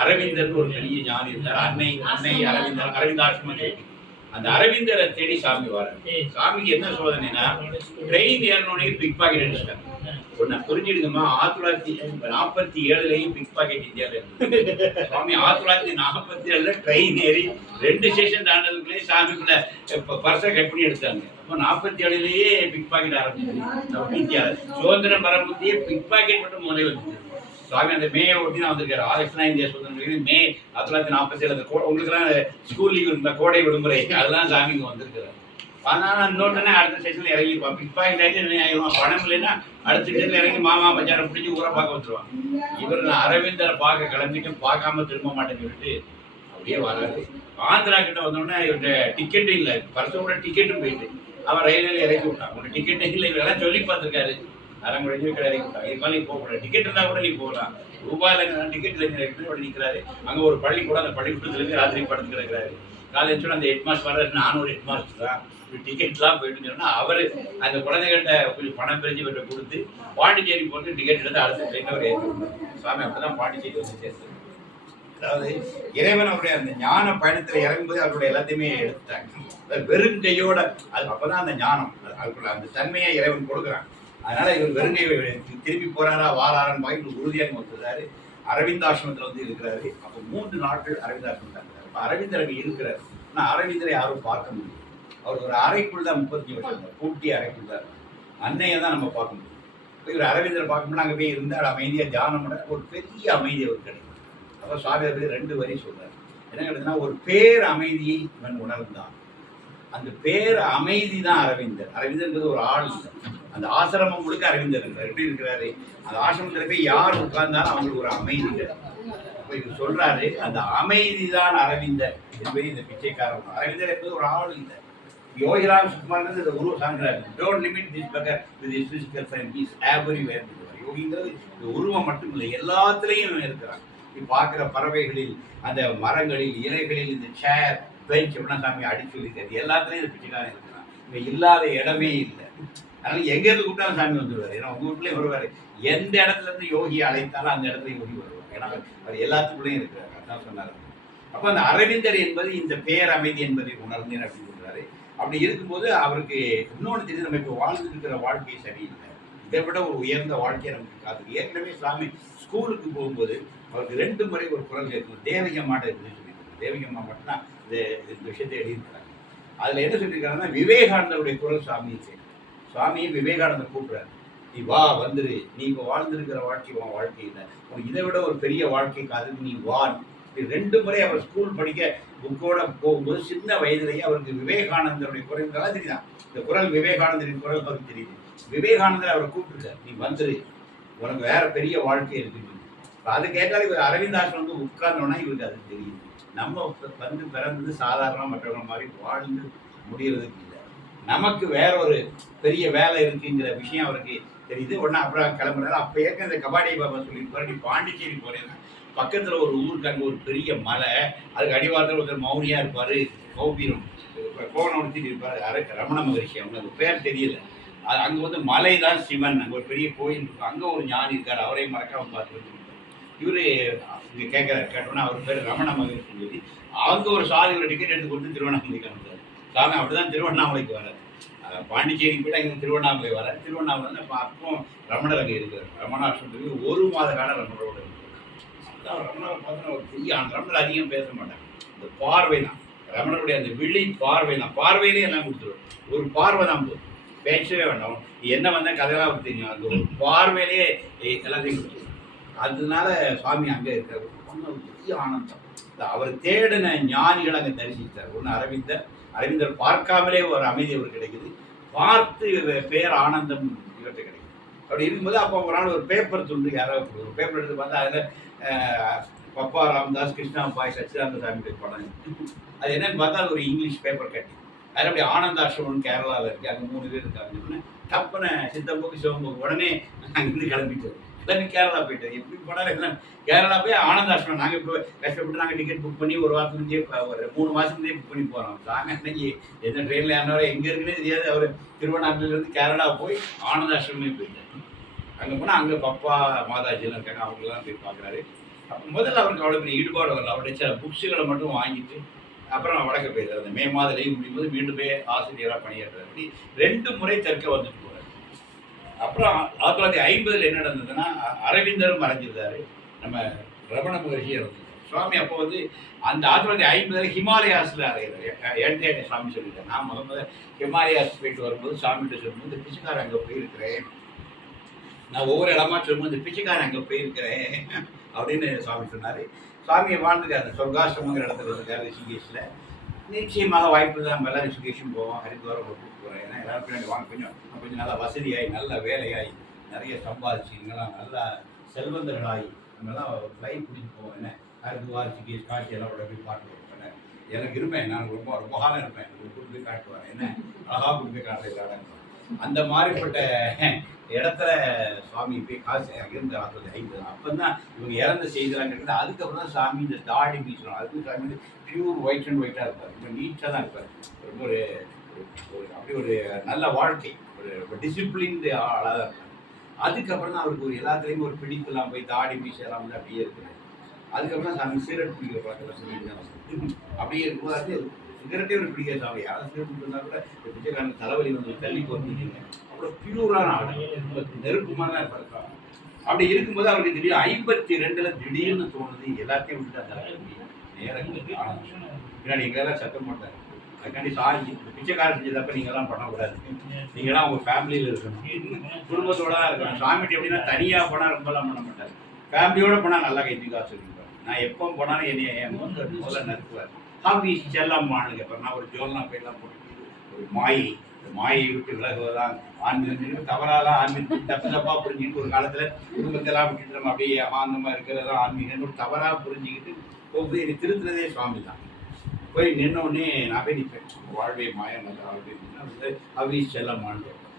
அரவிந்தர் ஒரு பெரிய ஞானி இருந்தார். அன்னை அரவிந்தாசிரமம். அந்த அரவிந்தரை தேடி சாமி வர. சாமிக்கு என்ன சோதனைனா ட்ரெயின் ஏறனோடனே பிக் பாக்கெட் அடிச்சிட்டாங்க. ஒன்னு புரிஞ்சிடுங்கம்மா, 1947 பிக் பாக்கெட் இந்தியாவில் இருந்தது. சுவாமி 1947 ட்ரெயின் ஏறி 2 ஸ்டேஷன் தாண்டதுக்குள்ளே சாமிக்குள்ள பர்ஸை கட் பண்ணி எடுத்தாங்க. அப்போ 47 பிக் பாக்கெட் ஆரம்பிச்சு இந்தியாவில். சுதந்திரம் பரம்பத்தியே பிக் பாக்கெட் மட்டும் முதலே வந்துச்சு. சுவாமி அந்த மேயை ஒட்டி தான் வந்திருக்காரு. ஆகஸ்ட்னா இந்தியா சுதந்திரம் மே 1947. உங்களுக்குலாம் ஸ்கூல் லீவ் இருந்தால் கோடை விடுமுறை, அதெல்லாம் சாமி இங்கே வந்திருக்கிறார். அதனால இன்னொருத்தனே அடுத்த ஸ்டேஷன்ல இறங்கிருப்பான். பிக் பாக்கெட் ஆகிட்டு ஆயிடுவான். பணம் இல்லைன்னா அடுத்த ஸ்டேஷன்ல இறங்கி மாமா பஞ்சாரம் பிடிச்சி ஊரை பார்க்க வந்துருவான். இவர் நான் அரவிந்தரை பார்க்க கிளம்பிட்டு பார்க்காம திரும்ப மாட்டேன்னு சொல்லிட்டு அப்படியே வராது. ஆந்திரா கிட்ட வந்தோடனே இவர்கிட்ட டிக்கெட்டும் இல்லை, பர்சனோட டிக்கெட்டும் போயிட்டு அவன் ரயில்வேல இறக்கி விட்டான். ஒரு டிக்கெட் இல்லை, இவரெல்லாம் சொல்லி பார்த்துருக்காரு. அதெல்லாம் கூட இறக்கி விட்டான். இது மாதிரி போகக்கூடாது, டிக்கெட் இருந்தால் கூட நீ போகலாம். ரூபாயில் டிக்கெட் இல்லை நிற்கிறாரு. அங்கே ஒரு பள்ளி கூட, அந்த பள்ளிக்கூடத்துலேருந்து ராத்திரி படுத்து கிடக்கிறாரு. காலேஜ் சொல்லி அந்த ஹெட் மாஸ்டர் வர்றாரு. நானும் ஒரு ஹெட் மாஸ்டர் தான். டிக்கெட்லாம் போயிட்டு சொன்னா அவர் அந்த குழந்தைகிட்ட கொஞ்சம் பணம் பிரிஞ்சு இவர்கிட்ட கொடுத்து பாண்டிச்சேரி போட்டு டிக்கெட் எடுத்து அடுத்த ட்ரெயினில் அவர் ஏற்றி சாமி அப்படிதான் பாண்டிச்சேரி வந்து சேர்த்து. அதாவது இறைவன் அவருடைய அந்த ஞான பயணத்தில் இறங்கும்போது அவருடைய எல்லாத்தையுமே எடுத்துட்டாங்க. வெறும் கையோட அது அப்பதான் அந்த ஞானம் அதுக்குள்ள அந்த தன்மையை இறைவன் கொடுக்குறான். அதனால இவர் வெறுங்கை திரும்பி போறாரா வாராரான்னு பார்த்து உறுதியாக வந்துடுறாரு. அரவிந்தாசிரமத்தில் வந்து இருக்கிறாரு. அப்போ 3 நாட்கள் அரவிந்தாசிரமத்தில் இருக்கிறார். இப்போ அரவிந்தர் அங்கே இருக்கிறார். ஆனால் அரவிந்தரை யாரும் பார்க்க முடியும். அவர் ஒரு அறைக்குள் தான் 35 வருஷம் பூட்டி அறைக்குள் தான். அன்னையை தான் நம்ம பார்க்க முடியும். இவர் அரவிந்தரை பார்க்கணும்னா அங்கே போய் இருந்தால் அமைதியாக தியானம் பண்ண ஒரு பெரிய அமைதி அவர் கிடைக்கும். அப்போ சுவாமி 2 வரி சொல்றாரு. என்ன கிடைக்குதுன்னா ஒரு பேர் அமைதியை இவன் உணர்ந்தான். அந்த பேர் அமைதி தான் அரவிந்தர். அரவிந்தர்ன்றது ஒரு ஆள் இல்லை. அந்த ஆசிரமம் முழுக்க அரவிந்தர் இருக்கிறார். எப்படி இருக்கிறாரு? அந்த ஆசிரமத்தில் போய் யார் உட்கார்ந்தாலும் அவங்களுக்கு ஒரு அமைதி கிடைக்கும். அப்போ இவர் சொல்றாரு அந்த அமைதி தான் அரவிந்தர் என்பது இந்த பிச்சைக்காரன். அரவிந்தர் என்பது ஒரு ஆள் இல்லை. யோகிராம் சுகுமார் இந்த உருவ சாங்கிறார். Don't limit this beggar with his physical friend is everywhere. யோகிங்கிறது இந்த உருவம் மட்டும் இல்லை, எல்லாத்துலேயும் இருக்கிறாங்க. இப்போ பார்க்குற பறவைகளில், அந்த மரங்களில், இலைகளில், இந்த சேர் பெஞ்ச் அப்படின்னா சாமி அடிச்சு சொல்லிக்கிறது எல்லாத்துலேயும் இந்த பிச்சைக்காரன் இருக்கிறான். இங்கே இல்லாத இடமே இல்லை. அதனால எங்கேருந்து கூப்பிட்டாலும் சாமி வந்துடுவார். ஏன்னா உங்கள் வீட்லேயும் வருவார். எந்த இடத்துல இருந்து யோகியை அழைத்தாலும் அந்த இடத்துல யோகி வருவார். ஏன்னா அவர் எல்லாத்துக்குள்ளேயும் இருக்கிறார். அதான் சொன்னார். அப்போ அந்த அரவிந்தர் என்பது இந்த பேரமைதி என்பதை உணர்ந்தேன் அப்படின்னு சொல்றாரு. அப்படி இருக்கும்போது அவருக்கு இன்னொன்று தெரியுது, நம்ம இப்போ வாழ்ந்துட்டு இருக்கிற வாழ்க்கை சரியில்லை, இதை விட ஒரு உயர்ந்த வாழ்க்கையை நமக்கு காத்துக்கு. ஏற்கனவே சாமி ஸ்கூலுக்கு போகும்போது அவருக்கு 2 முறை ஒரு குரல் கேட்கும். தேவகம்மாட்ட இருக்குன்னு சொல்லியிருக்காங்க. தேவகம்மா மட்டும்தான் இந்த விஷயத்தை எழுதியிருக்கிறாங்க. அதில் என்ன சொல்லியிருக்காங்கன்னா விவேகானந்தருடைய குரல் சாமியை கேட்கும். சுவாமியை விவேகானந்தர் கூப்பிட்றாரு. நீ வா வந்துரு, நீ இப்போ வாழ்ந்துருக்கிற வாழ்க்கை உன் வாழ்க்கை இல்லை, உனக்கு இதை விட ஒரு பெரிய வாழ்க்கை காதுக்கு நீ வா. 2 முறை அவர் ஸ்கூல் படிக்க புக்கோட போகும்போது சின்ன வயதிலேயே அவருக்கு விவேகானந்தருடைய குரல் தெரியுதான். இந்த குரல் விவேகானந்தரின் குரல் அவருக்கு தெரியுது. விவேகானந்தர் அவரை கூப்பிட்டுருக்கார், நீ வந்துரு, உனக்கு வேற பெரிய வாழ்க்கை இருக்குன்னு. அது கேட்டாலும் இவர் அரவிந்தாசன் வந்து உட்கார்ந்தோன்னா இவருக்கு அது தெரியுது. நம்ம வந்து பிறந்தது சாதாரண மற்றவங்க மாதிரி வாழ்ந்து முடியறதுக்கு இல்லை, நமக்கு வேற ஒரு பெரிய வேலை இருக்குங்கிற விஷயம் அவருக்கு தெரியுது. உடனே அப்புறம் கிளம்புறாரு. அப்போ ஏற்க இந்த கபாடி பாபா சொல்லி நீ பாண்டிச்சேரி போறேன்னா பக்கத்தில் ஒரு ஊருக்கு அங்கே ஒரு பெரிய மலை, அதுக்கு அடிவாரத்தில் ஒருத்தர் மௌனியாக இருப்பார், கௌபீரம் கோவணம் உடுத்திட்டு இருப்பார், ரமண மகரிஷி. அவங்களுக்கு பேர் தெரியல. அது அங்கே வந்து மலை தான் சிவன். அங்கே ஒரு பெரிய கோயில் இருக்கும். அங்கே ஒரு ஞானி இருக்கார், அவரை மறக்காம பார்த்து இவர் இங்கே கேட்டோன்னா அவர் பேர் ரமண மகரிஷின்னு சொல்லி அவங்க ஒரு சாதி ஒரு டிக்கெட் எடுத்து கொடுத்து திருவண்ணாமலைக்கு வந்தார். சாமி அப்படிதான் திருவண்ணாமலைக்கு வரார். பாண்டிச்சேரிக்கு போய்ட்டு அங்கே திருவண்ணாமலை வரார். திருவண்ணாமலை அப்போ ரமணர் அங்கே இருக்கிறார். ரமணாசிரமத்துக்கு 1 மாத காலம் ரமணரோட இருக்கிறார். ரமணரை பார்த்தா ஒரு பெரிய ரமணர் அதிகம் பேச மாட்டாங்க. இந்த பார்வை தான் ரமணருடைய, அந்த விழி பார்வை தான். பார்வையிலே எல்லாம் கொடுத்துருவோம். ஒரு பார்வை தான் போதும், பேசவே வேண்டாம். என்ன வந்தால் கதையெல்லாம் அவருக்கு தெரியும். அந்த ஒரு பார்வையிலே எல்லாத்தையும் கொடுத்துருவோம். அதனால சுவாமி அங்கே இருக்கிற ஒரு பெரிய ஆனந்தம். அவர் தேடின ஞானிகள் அங்கே தரிசித்தார். ஒன்று அரவிந்தர் பார்க்காமலே ஒரு அமைதி அவருக்கு கிடைக்குது. பார்த்து பேர் ஆனந்தம் இவற்றை கிடைக்கும். அப்படி இருக்கும்போது அப்போ ஒரு நாள் ஒரு பேப்பர் துண்டு யாரோ ஒரு பேப்பர் எடுத்து பார்த்தா அதில் பப்பா ராமதாஸ், கிருஷ்ணா பாய், சச்சிதானந்த சாமி படம். அது என்னன்னு பார்த்தா அது ஒரு இங்கிலீஷ் பேப்பர் கட்டி. அது அப்படி ஆனந்தாசிரமம் கேரளாவில் இருக்குது. அங்கே 3 பேர் இருக்காங்க. டப்புன்னு சித்தம்புக்கு சிவம்புக்கு உடனே அங்கேருந்து கிளம்பிட்டு கேரளா போயிட்டாரு. எப்படி போனாலும் எல்லாம் கேரளா போய் ஆனந்தாசிரமம். நாங்கள் இப்போ கஷ்டப்பட்டு நாங்கள் டிக்கெட் புக் பண்ணி ஒரு வாரத்துலேருந்தே ஒரு 3 மாதத்துலேயே புக் பண்ணி போகிறோம். நாங்கள் அன்னைக்கு எந்த ட்ரெயினில் யாரும் எங்கே இருக்குன்னே தெரியாது. அவர் திருவண்ணாமலையிலேருந்து கேரளா போய் ஆனந்தாசிரமே போயிட்டார். அங்கே போனால் அங்கே பப்பா மாதாஜிலாம் இருக்காங்க. அவங்களெல்லாம் போய் பார்க்குறாரு. அப்போ முதல்ல அவருக்கு அவ்வளோ பெரிய ஈடுபாடு வரல. அவருடைய சில புக்ஸுகளை மட்டும் வாங்கிட்டு அப்புறம் வடக்க போயிடுறாரு. அந்த மே மாத லீவ் முடியும் போது மீண்டும் போய் ஆசிரியராக பணியாற்றுறாரு. அப்படி 2 முறை தெற்க வந்துட்டு போகிறார். அப்புறம் 1950 என்ன நடந்ததுன்னா அரவிந்தரும் மறைஞ்சிருந்தாரு. நம்ம ரமண மகர்ஷி இறந்தார். சுவாமி அப்போ வந்து அந்த 1950 ஹிமாலயாஸில் அறையிறாரு. ஏன்டே சுவாமி சொல்லிட்டார். நான் முதல்ல ஹிமாலயாஸ் போயிட்டு வரும்போது சாமிகிட்ட சொல்லும்போது இந்த பிச்சைக்காரன் அங்கே போயிருக்கிறேன், நான் ஒவ்வொரு இடமா சொல்லும்போது இந்த பிச்சைக்காரன் அங்கே போயிருக்கிறேன் அப்படின்னு சுவாமி சொன்னார். சுவாமியை வாழ்ந்துக்காரு. சொர்க்காசிரமங்கிற இடத்துல இருக்காரு ரிஷிகேஷில். நிச்சயமாக வாய்ப்பு தான் நம்ம எல்லாம் ரிஷிகேஷும் போவோம், ஹரித்வாரம் கூப்பிட்டு போகிறேன். ஏன்னா எல்லாரும் பின்னாடி வாங்க கொஞ்சம் நல்லா வசதியாகி நல்ல வேலையாகி நிறைய சம்பாதிச்சு இங்கெல்லாம் நல்லா செல்வந்தர்களாகி நம்மலாம் ஃப்ளைட் பிடிச்சி போவோம். என்ன ஹரித்வார், ரிஷிகேஷ், காட்சி எல்லாம் கூட போய் பார்த்து கொடுப்பேன். எனக்கு இருப்பேன், நான் ரொம்ப காலம் இருப்பேன். கூட்டு போய் காட்டுவார். என்ன அழகாக கூட்டு போய் காட்டுறாங்க. அந்த மாதிரிப்பட்ட இடத்துல சுவாமி போய் காசு இருந்து 1950 அப்போ தான் இவங்க இறந்த செய்திலாம் கேட்குறது. அதுக்கப்புறம் தான் சாமி இந்த தாடி மீச்சணும். அதுக்கு சாமி வந்து பியூர் ஒயிட் அண்ட் ஒயிட்டாக இருப்பார். ரொம்ப நீட்டாக தான் இருப்பார். ரொம்ப ஒரு அப்படி ஒரு நல்ல வாழ்க்கை, ஒரு டிசிப்ளின்டு ஆளாக தான் இருப்பார். அதுக்கப்புறம் தான் அவருக்கு ஒரு எல்லாத்துலேயும் ஒரு பிடிக்கலாம் போய் தாடி மீச்செல்லாம் வந்து அப்படியே இருக்கிறார். அதுக்கப்புறம் தான் சாமி சிகரெட் பிடிக்கிற பழக்கத்தை சொல்லிட்டு தான் அப்படியே இருக்கும்போது சிகரெட்டே ஒரு பிடிக்காது. சாமி யாரும் சிகரெட் இருந்தால் கூட பிச்சைக்காரன் தலைவலி வந்து தள்ளி போட்டுருக்கீங்க. அவ்வளோ பியூரான ஆள், நெருப்புமான தான் இருப்பார். அப்படி இருக்கும்போது அவருக்கு திடீர்னு 52ல் திடீர்னு தோணுது எல்லாத்தையும் விட்டுட்டு அந்த நேரங்களுக்கு பின்னாடி எங்கெல்லாம் சத்தம் மாட்டார். அதுக்காண்டி சாரி பிச்சைக்காரன் செஞ்சதப்ப நீங்கள்லாம் பண்ணக்கூடாது, நீங்களாம் உங்கள் ஃபேமிலியில் இருக்கணும், குடும்பத்தோட தான் இருக்கணும். சாமிட்டு எப்படின்னா தனியாக போனால் ரொம்பலாம் பண்ண மாட்டார். ஃபேமிலியோடு போனால் நல்லா கைத்தி காசு சொல்லிப்பார். நான் எப்போ போனாலும் என்னை என் முதல்ல நறுக்குவார். ஹாபி செல்லம்மான்னு கேட்பார். நான் ஒரு ஜோல்லாம் போயெல்லாம் போட்டு ஒரு மாயை விட்டு விலகுவதான் ஆன்மீகம். தவறாலாம் ஆன்மீகம் தப்பாக புரிஞ்சுக்கிட்டு ஒரு காலத்தில் குடும்பத்தெல்லாம் விட்டுட்டு நம்ம அப்படியே ஆனந்தமாக இருக்கிறதா ஆன்மீகம் ஒரு தவறாக புரிஞ்சுக்கிட்டு போகுது. எனக்கு திருத்துறதே சுவாமி தான். போய் நின்னோடனே நான் போய் நிற்பேன். வாழ்வே மாயம் நல்ல வாழ்வே அவி செல்லம்மான்னு கேட்பேன்.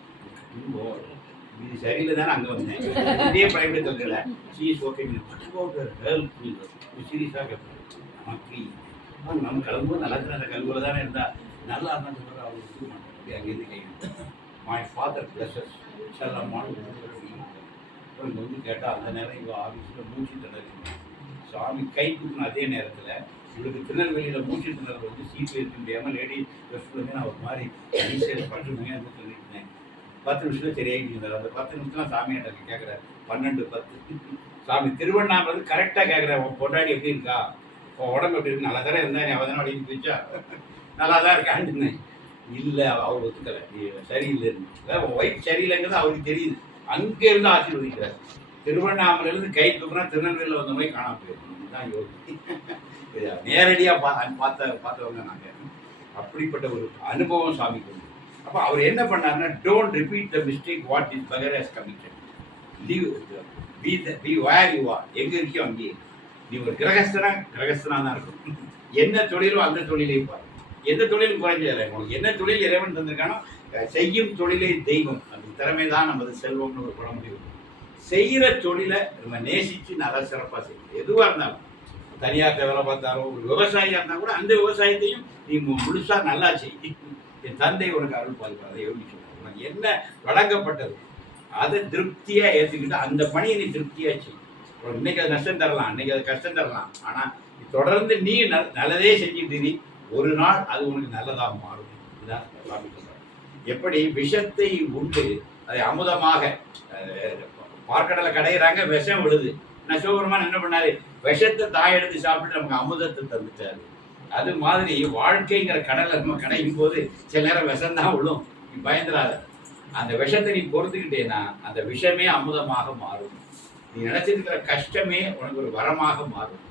இது சரியில்லை தானே அங்கே வந்தேன். இதே பயப்பட தெரியல. சீஸ் ஓகே சீரியஸாக கேட்பேன். நம்ம கிளம்பும்போது நல்ல நல்ல கல்வியில் தானே இருந்தால் நல்லா இருந்தால் சொல்கிற அவங்க இருக்க மாட்டாங்க. அப்படி அங்கேருந்து கை மை ஃபாதர் பிளஸஸ் செல்லம்மான்னு இங்கே வந்து கேட்டால் அந்த நேரம் இவங்க ஆஃபீஸில் மூச்சு திணறி சாமி கை தூக்கணும். அதே நேரத்தில் இவருக்கு திருநெல்வேலியில் மூச்சு திணறல் வந்து சீட்டில் இருக்க முடியாமல் லேடி பஸ்ஸில் நான் ஒரு மாதிரி ஈஸியாக 10 மணி நேரம் சொல்லியிருந்தேன். 10 நிமிஷத்தில் சரியாகிட்டு அந்த 10 நிமிஷம்லாம் சாமி எனக்கு கேட்குறாரு. 12:10 சாமி திருவண்ணாமலை கரெக்டாக கேட்குறேன். பொண்டாடி எப்படி இருக்கா, உடம்பு எப்படி இருக்கு, நல்லா தானே இருந்தா, நீ அவதானே அப்படின்னு போயிச்சா, நல்லா தான் இருக்கான்னு. இல்லை அவர் ஒத்துக்கலை, சரியில்லைன்னு. அதாவது ஒய்ஃப் சரியில்லைங்கிறது அவருக்கு தெரியுது. அங்கேருந்து ஆசீர்வதிக்கிறார். திருவண்ணாமலையிலேருந்து கை தூக்குனா திருநெல்வேலியில் வந்த மாதிரி காணாம போயிருக்கு. இதுதான் யோகி. நேரடியாக பார்த்தவங்க நாங்கள். அப்படிப்பட்ட ஒரு அனுபவம் சாமிக்கு உண்டு. அப்போ அவர் என்ன பண்ணாருன்னா, don't repeat the mistake what this beggar has committed. Leave be where you are. எங்கே இருக்கியோ அங்கேயே நீ ஒரு கிரகஸ்தனா தான் இருக்கும். என்ன தொழிலோ அந்த தொழிலை பாரு. எந்த தொழிலும் குறைஞ்சதில்லை. உங்களுக்கு என்ன தொழில் இறைவன் தந்திருக்கானோ செய்யும் தொழிலே தெய்வம். அந்த திறமை தான் நமது செல்வம்னு ஒரு பழமொழி. செய்கிற தொழிலை நம்ம நேசித்து நல்லா சிறப்பாக செய்யணும். எதுவாக இருந்தாலும் தனியார் வேலை பார்த்தாலும் ஒரு விவசாயியாக இருந்தால் கூட அந்த விவசாயத்தையும் நீ முழுசாக நல்லா செய். என் தந்தை உனக்கு அருள் பாதிப்பார். அதை எப்படி சொல்லுவாங்க, உனக்கு என்ன வழங்கப்பட்டது அதை திருப்தியாக ஏற்றுக்கிட்டு அந்த பணியை நீ திருப்தியாக செய்யும். இன்னைக்கு அது நஷ்டம் தரலாம், அன்னைக்கு அது கஷ்டம் தரலாம். ஆனால் தொடர்ந்து நீ நல்லதே செஞ்சுட்டு ஒரு நாள் அது உனக்கு நல்லதாக மாறும். இதுதான் சாமி சொல்றாரு. எப்படி விஷத்தை உண்டு அதை அமுதமாக பார்க்கடலை கடையிறாங்க, விஷம் விழுது. நான் சிவபெருமான் என்ன பண்ணாரு, விஷத்தை தாய் எடுத்து சாப்பிட்டு நமக்கு அமுதத்தை தந்துட்டாரு. அது மாதிரி வாழ்க்கைங்கிற கடலை நம்ம கடையும் போது சில நேரம் விஷம்தான் விழும். நீ பயந்துடாத. அந்த விஷத்தை நீ பொறுத்துக்கிட்டேன்னா அந்த விஷமே அமுதமாக மாறும். நீ நினைச்சிட்டு இருக்கிற கஷ்டமே உனக்கு ஒரு வரமாக மாறும்.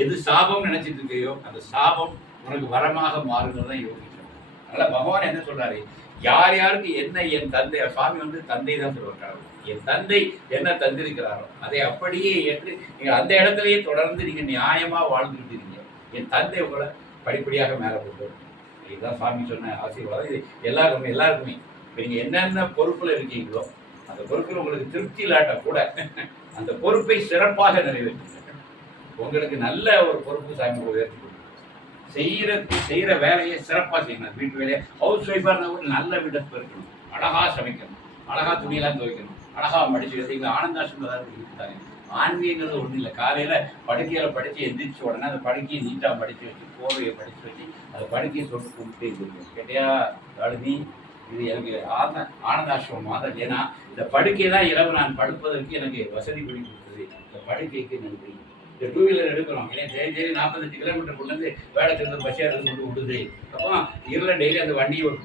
எது சாபம் நினைச்சிட்டு இருக்கையோ அந்த சாபம் உனக்கு வரமாக மாறுங்கிறது தான் யோசிக்கிறார். அதனால பகவான் என்ன சொல்றாரு, யார் யாருக்கு என்ன என் தந்தை, சுவாமி வந்து தந்தை தான் சொல்லுவார். கடவுள் என் தந்தை என்ன தந்திருக்கிறாரோ அதை அப்படியே ஏற்று நீங்கள் அந்த இடத்துலயே தொடர்ந்து நீங்கள் நியாயமாக வாழ்ந்துட்டு இருக்கீங்க. என் தந்தை உங்களை படிப்படியாக மேலே கொண்டு வரும். இதுதான் சாமி சொன்ன ஆசீர்வாதம். இது எல்லாருக்குமே இப்போ நீங்கள் என்னென்ன பொறுப்பில் இருக்கீங்களோ அந்த பொறுப்பில் உங்களுக்கு திருப்தி இல்லாட்ட கூட அந்த பொறுப்பை சிறப்பாக நிறைவேற்றுங்க. உங்களுக்கு நல்ல ஒரு பொறுப்பு சாமி உயர்த்தி செய்கிற வேலையை சிறப்பாக செய்யணும். வீட்டு வேலையை ஹவுஸ் ஒய்ஃபாக இருந்தால் கூட நல்ல வீட்டை இருக்கணும், அழகாக சமைக்கணும், அழகாக துணியெல்லாம் துவைக்கணும், அழகாக படிச்சு வச்சுங்க. ஆனந்தாசிரமம் தான் இருக்காங்க. ஆன்மீகங்கிறது ஒன்றும் இல்லை. காலையில் படுக்கையில் படித்து எந்திரிச்ச உடனே அந்த படுக்கையை நீட்டாக படித்து வச்சு கோவையை படித்து வச்சு அந்த படுக்கையை தொட்டு கும்பிட்டு இருக்கணும். கேட்டியா அழுதி இது எனக்கு ஆனந்தாசிரமம் மாதிரி. ஏன்னா இந்த படுக்கை தான் இரவு நான் படுப்பதற்கு எனக்கு வசதி பண்ணி கொடுத்தது. இந்த படுக்கைக்கு நன்றி. இந்த டூ வீலர் எடுக்கிறோம், ஏன்னா டெய்லி 45 கிலோமீட்டருக்குள்ளேருந்து வேலைக்கு பஸ் ஏறது கொண்டு விடுது. அப்போ இரவில் டெய்லி அந்த வண்டியை ஒரு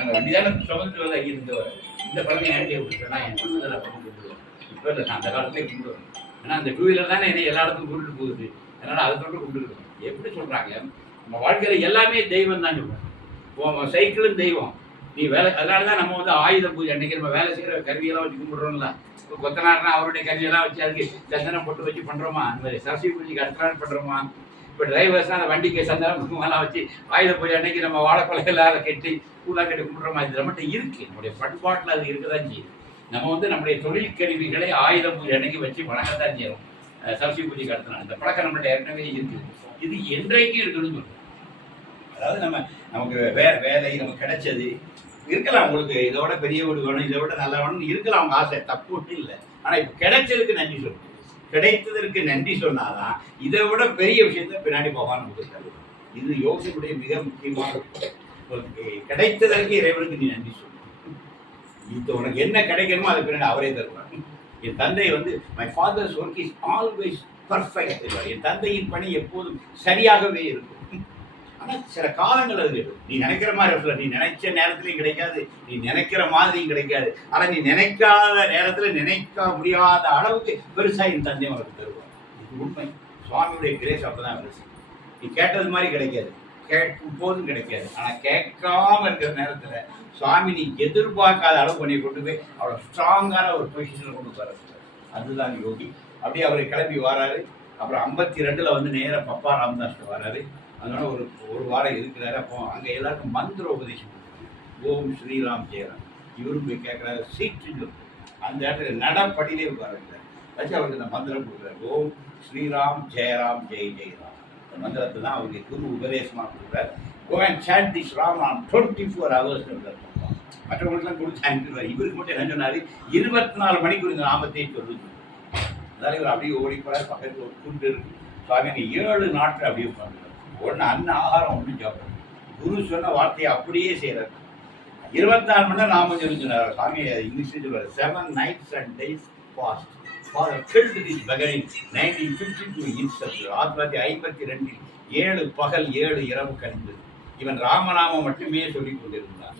அந்த வண்டி தானே சுமந்துட்டு வந்து அங்கே இருந்து வர இந்த பழமை ஏன்டே விட்டுருக்கேன். நான் என் பசங்களை பண்ணி கொடுத்துருவேன். இப்போ இல்லை, நான் அந்த காலத்துலேயே கொண்டுருவேன். ஏன்னா அந்த டூ வீலர் தானே என்னை எல்லா இடத்துக்கும் கொண்டுட்டு போகுது. அதனால் அதை தொட்டு கொண்டுருக்கோம். எப்படி சொல்கிறாங்க, நம்ம வாழ்க்கையில் எல்லாமே தெய்வம் தான் சொல்கிறோம். சைக்கிளும் தெய்வம். நீ வேலை, அதனால தான் நம்ம வந்து ஆயுத பூஜை அன்றைக்கி நம்ம வேலை செய்கிற கருவியெல்லாம் வச்சு கும்பிட்றோம்ல. இப்போ கொத்தனார்னா அவருடைய கருவியெல்லாம் வச்சு அதுக்கு சந்தனம் போட்டு வச்சு பண்ணுறோமா? அந்த சரஸ்வதி பூஜைக்கு அடுத்த நாள் பண்ணுறோமா? இப்போ டிரைவர்ஸ்னால் அந்த வண்டிக்கு சந்தனம் குங்குமம்லாம் வச்சு ஆயுத பூஜை அன்னைக்கு நம்ம வாழைப்பழையெல்லாம் அதை கட்டி பூலாம் கட்டி கும்பிட்றோமா? இது நம்மகிட்ட இருக்குது. நம்முடைய பண்பாட்டில் அது இருக்க தான் செய்யுது. நம்ம வந்து நம்முடைய தொழில் கருவிகளை ஆயுத பூஜை அன்னைக்கு வச்சு வணங்கத்தான் செய்யறோம். சரஸ்வதி பூஜைக்கு அடுத்த நாள் இந்த பழக்கம் நம்மள்ட்ட ஏற்கனவே இருக்குது. இது என்றைக்கும் இருக்கணும்னு சொல்கிறோம். அதாவது நமக்கு வேலை நமக்கு கிடைச்சது இருக்கலாம். உங்களுக்கு இதோட பெரிய வீடு வேணும், இதை விட நல்லா வேணும்னு இருக்கலாம். அவங்க ஆசை தப்பு ஒன்றும் இல்லை. ஆனால் இப்போ கிடைச்சதுக்கு நன்றி சொல்லணும். கிடைத்ததற்கு நன்றி சொன்னாதான் இதை விட பெரிய விஷயத்த பின்னாடி பகவான் கொடுத்தாரு. இது யோசனையுடைய மிக முக்கியமான கிடைத்ததற்கு இறைவனுக்கு நீ நன்றி சொல்லணும். இது உனக்கு என்ன கிடைக்கணுமோ அது பின்னாடி அவரே தருவார். என் தந்தை வந்து my father's work is always perfect. என் தந்தையின் பணி எப்போதும் சரியாகவே இருக்கும். ஆனால் சில காலங்கள் அது கிடைக்கும். நீ நினைக்கிற மாதிரி இருக்கலாம். நீ நினைச்ச நேரத்துலையும் கிடைக்காது, நீ நினைக்கிற மாதிரியும் கிடைக்காது. ஆனால் நீ நினைக்காத நேரத்தில் நினைக்க முடியாத அளவுக்கு பெருசாக என் தந்தை உனக்கு தருவார். இது உண்மை. சுவாமியுடைய கிரேஸ் அப்பதான் பெருசு. நீ கேட்டது மாதிரி கிடைக்காது, கேட்கும் போதும் கிடைக்காது. ஆனால் கேட்காம இருக்கிற நேரத்தில் சுவாமி நீ எதிர்பார்க்காத அளவு பண்ணி கொண்டு போய் அவ்வளோ ஸ்ட்ராங்கான ஒரு பொசிஷனில் கொண்டு வர. அதுதான் யோகி. அப்படியே அவரை கிளம்பி வராரு. அப்புறம் 52 வந்து நேராக பப்பா ராமதாஸ் வராரு. அதனால ஒரு வாரம் இருக்கிறாரு. அப்போ அங்கே எல்லாருக்கும் மந்திர உபதேசம் கொடுக்குறாரு. ஓம் ஸ்ரீராம் ஜெயராம். இவரும் போய் கேட்குறாரு. சீட்டு அந்த இடத்துல நடப்படியிலே உட்காருங்கிறார். வச்சு அவருக்கு இந்த மந்திரம் கொடுக்குறாரு. ஓம் ஸ்ரீராம் ஜெயராம் ஜெய் ஜெயராம். இந்த மந்திரத்தை தான் அவருக்கு குரு உபதேசமாக கொடுக்குறாரு. Go and chant this Ramam 24 hours. மற்றவங்களுக்குலாம் கொடுத்து அனுப்பிடுவார். இவருக்கு மட்டும் என்ன சொன்னார், 24 மணிக்கு இந்த நாமத்தை சொல்லுது. அதனால இவர் அப்படியே ஓடி போகிறார். பக்கத்தில் ஒரு துண்டு இருக்கு. சுவாமி 7 நாட்கள் அப்படியே உட்காந்துருக்காரு. ஒன்று அன்ன ஆகாரம் ஒன்றும் சாப்பிடும். குரு சொன்ன வார்த்தையை அப்படியே செய்கிறார். 24 மணி நேரம் நாம சொன்னார். சாமி இங்கிலீஷ்ல சொல்வார் 7 nights and days fast. Father killed this beggar in 1952 himself. 1952 7 பகல் 7 இரவு கழிந்தது. இவன் ராமநாமம் மட்டுமே சொல்லிக் கொண்டிருந்தான்.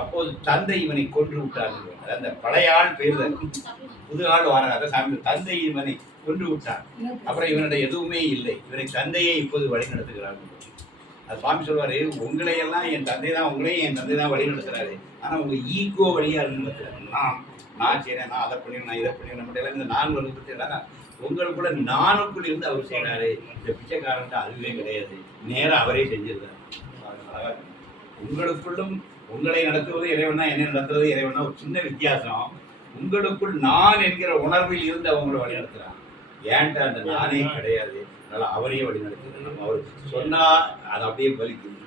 அப்போது தந்தை இவனை கொன்று விட்டார். அந்த பழைய ஆள் பேர் புது ஆள் வாராத சாமி. தந்தை இவனை கொன்று விட்டார். அப்புறம் இவனுடைய எதுவுமே இல்லை. இவனை தந்தையை இப்போது வழி நடத்துகிறார். அது சுவாமி சொல்வாரு, உங்களையெல்லாம் என் தந்தை தான், உங்களையும் என் தந்தை தான் வழி நடத்துறாரு. ஆனால் உங்க ஈகோ வழியா நடத்துறாரு. நான் செய்யறேன், நான் அதை பண்ணிடுறேன், நான் இதை பண்ணிடுறேன். நம்ம எல்லாம் இந்த நான் வலுப்பட்டு உங்களுக்குள்ள நானுக்குள்ள இருந்து அவர் செய்யறாரு. இந்த பிச்சைக்காரன்ட்டு அதுவே கிடையாது, நேரம் அவரே செஞ்சிருந்தார். உங்களுக்குள்ளும் உங்களை நடத்துவது இறைவனா, என்ன நடத்துறது இறைவனா ஒரு சின்ன வித்தியாசம். உங்களுக்குள் நான் என்கிற உணர்வில் இருந்து அவங்கள வழி நடத்துறாங்க. ஏன்ட்ட அந்த நானே கிடையாது, அதனால அவரையே வழி நடத்துறது. நம்ம அவர் சொன்னா அது அப்படியே பலிக்குது.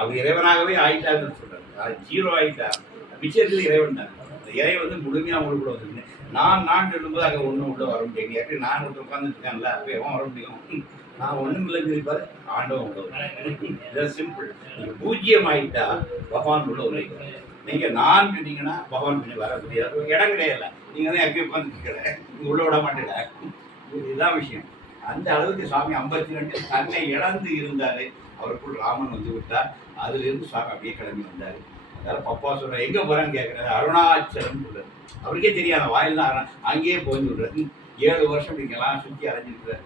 அவர் இறைவனாகவே ஆயிட்டாருன்னு சொல்றாரு. 0 ஆயிட்டார். மிச்சத்தில் இறைவன் தான். அந்த இறை வந்து முழுமையா அவங்களுக்கு கூட வந்து நான் சொல்லும்போது அங்கே ஒன்றும் உள்ள வர முடியும். எப்படி நான் ஒருத்தர் உட்காந்துட்டு இருக்கான்ல, அப்போ எவன் வர முடியும்? நான் ஒன்றும் இல்லைன்னு சொல்லிப்பாரு, ஆண்டவன் உள்ள. சிம்பிள். நீங்கள் பூஜ்ஜியம் ஆகிட்டா பகவான் உள்ள உரைக்கிறார். நீங்கள் நான் சொன்னீங்கன்னா பகவான் கொஞ்சம் வர முடியாது. இடம் கிடையாது. நீங்கள் தான் எப்பயும் உட்காந்துருக்கிற, நீங்கள் உள்ள விட மாட்டேட. இதுதான் விஷயம். அந்த அளவுக்கு சுவாமி 52 தன்னை இழந்து இருந்தார். அவருக்குள் ராமன் வந்து விட்டார். அதுலேருந்து சுவாமி அப்படியே கிளம்பி வந்தார். அதனால் பப்பா சொல்கிற எங்கே போகிறான்னு கேட்குறாரு. அருணாச்சலம் சொல்கிறார். அவருக்கே தெரியாத வாயில் தான் அங்கேயே போய் சொல்கிறார். 7 வருஷம் இங்கெல்லாம் சுற்றி அலைஞ்சிருக்கிறார்.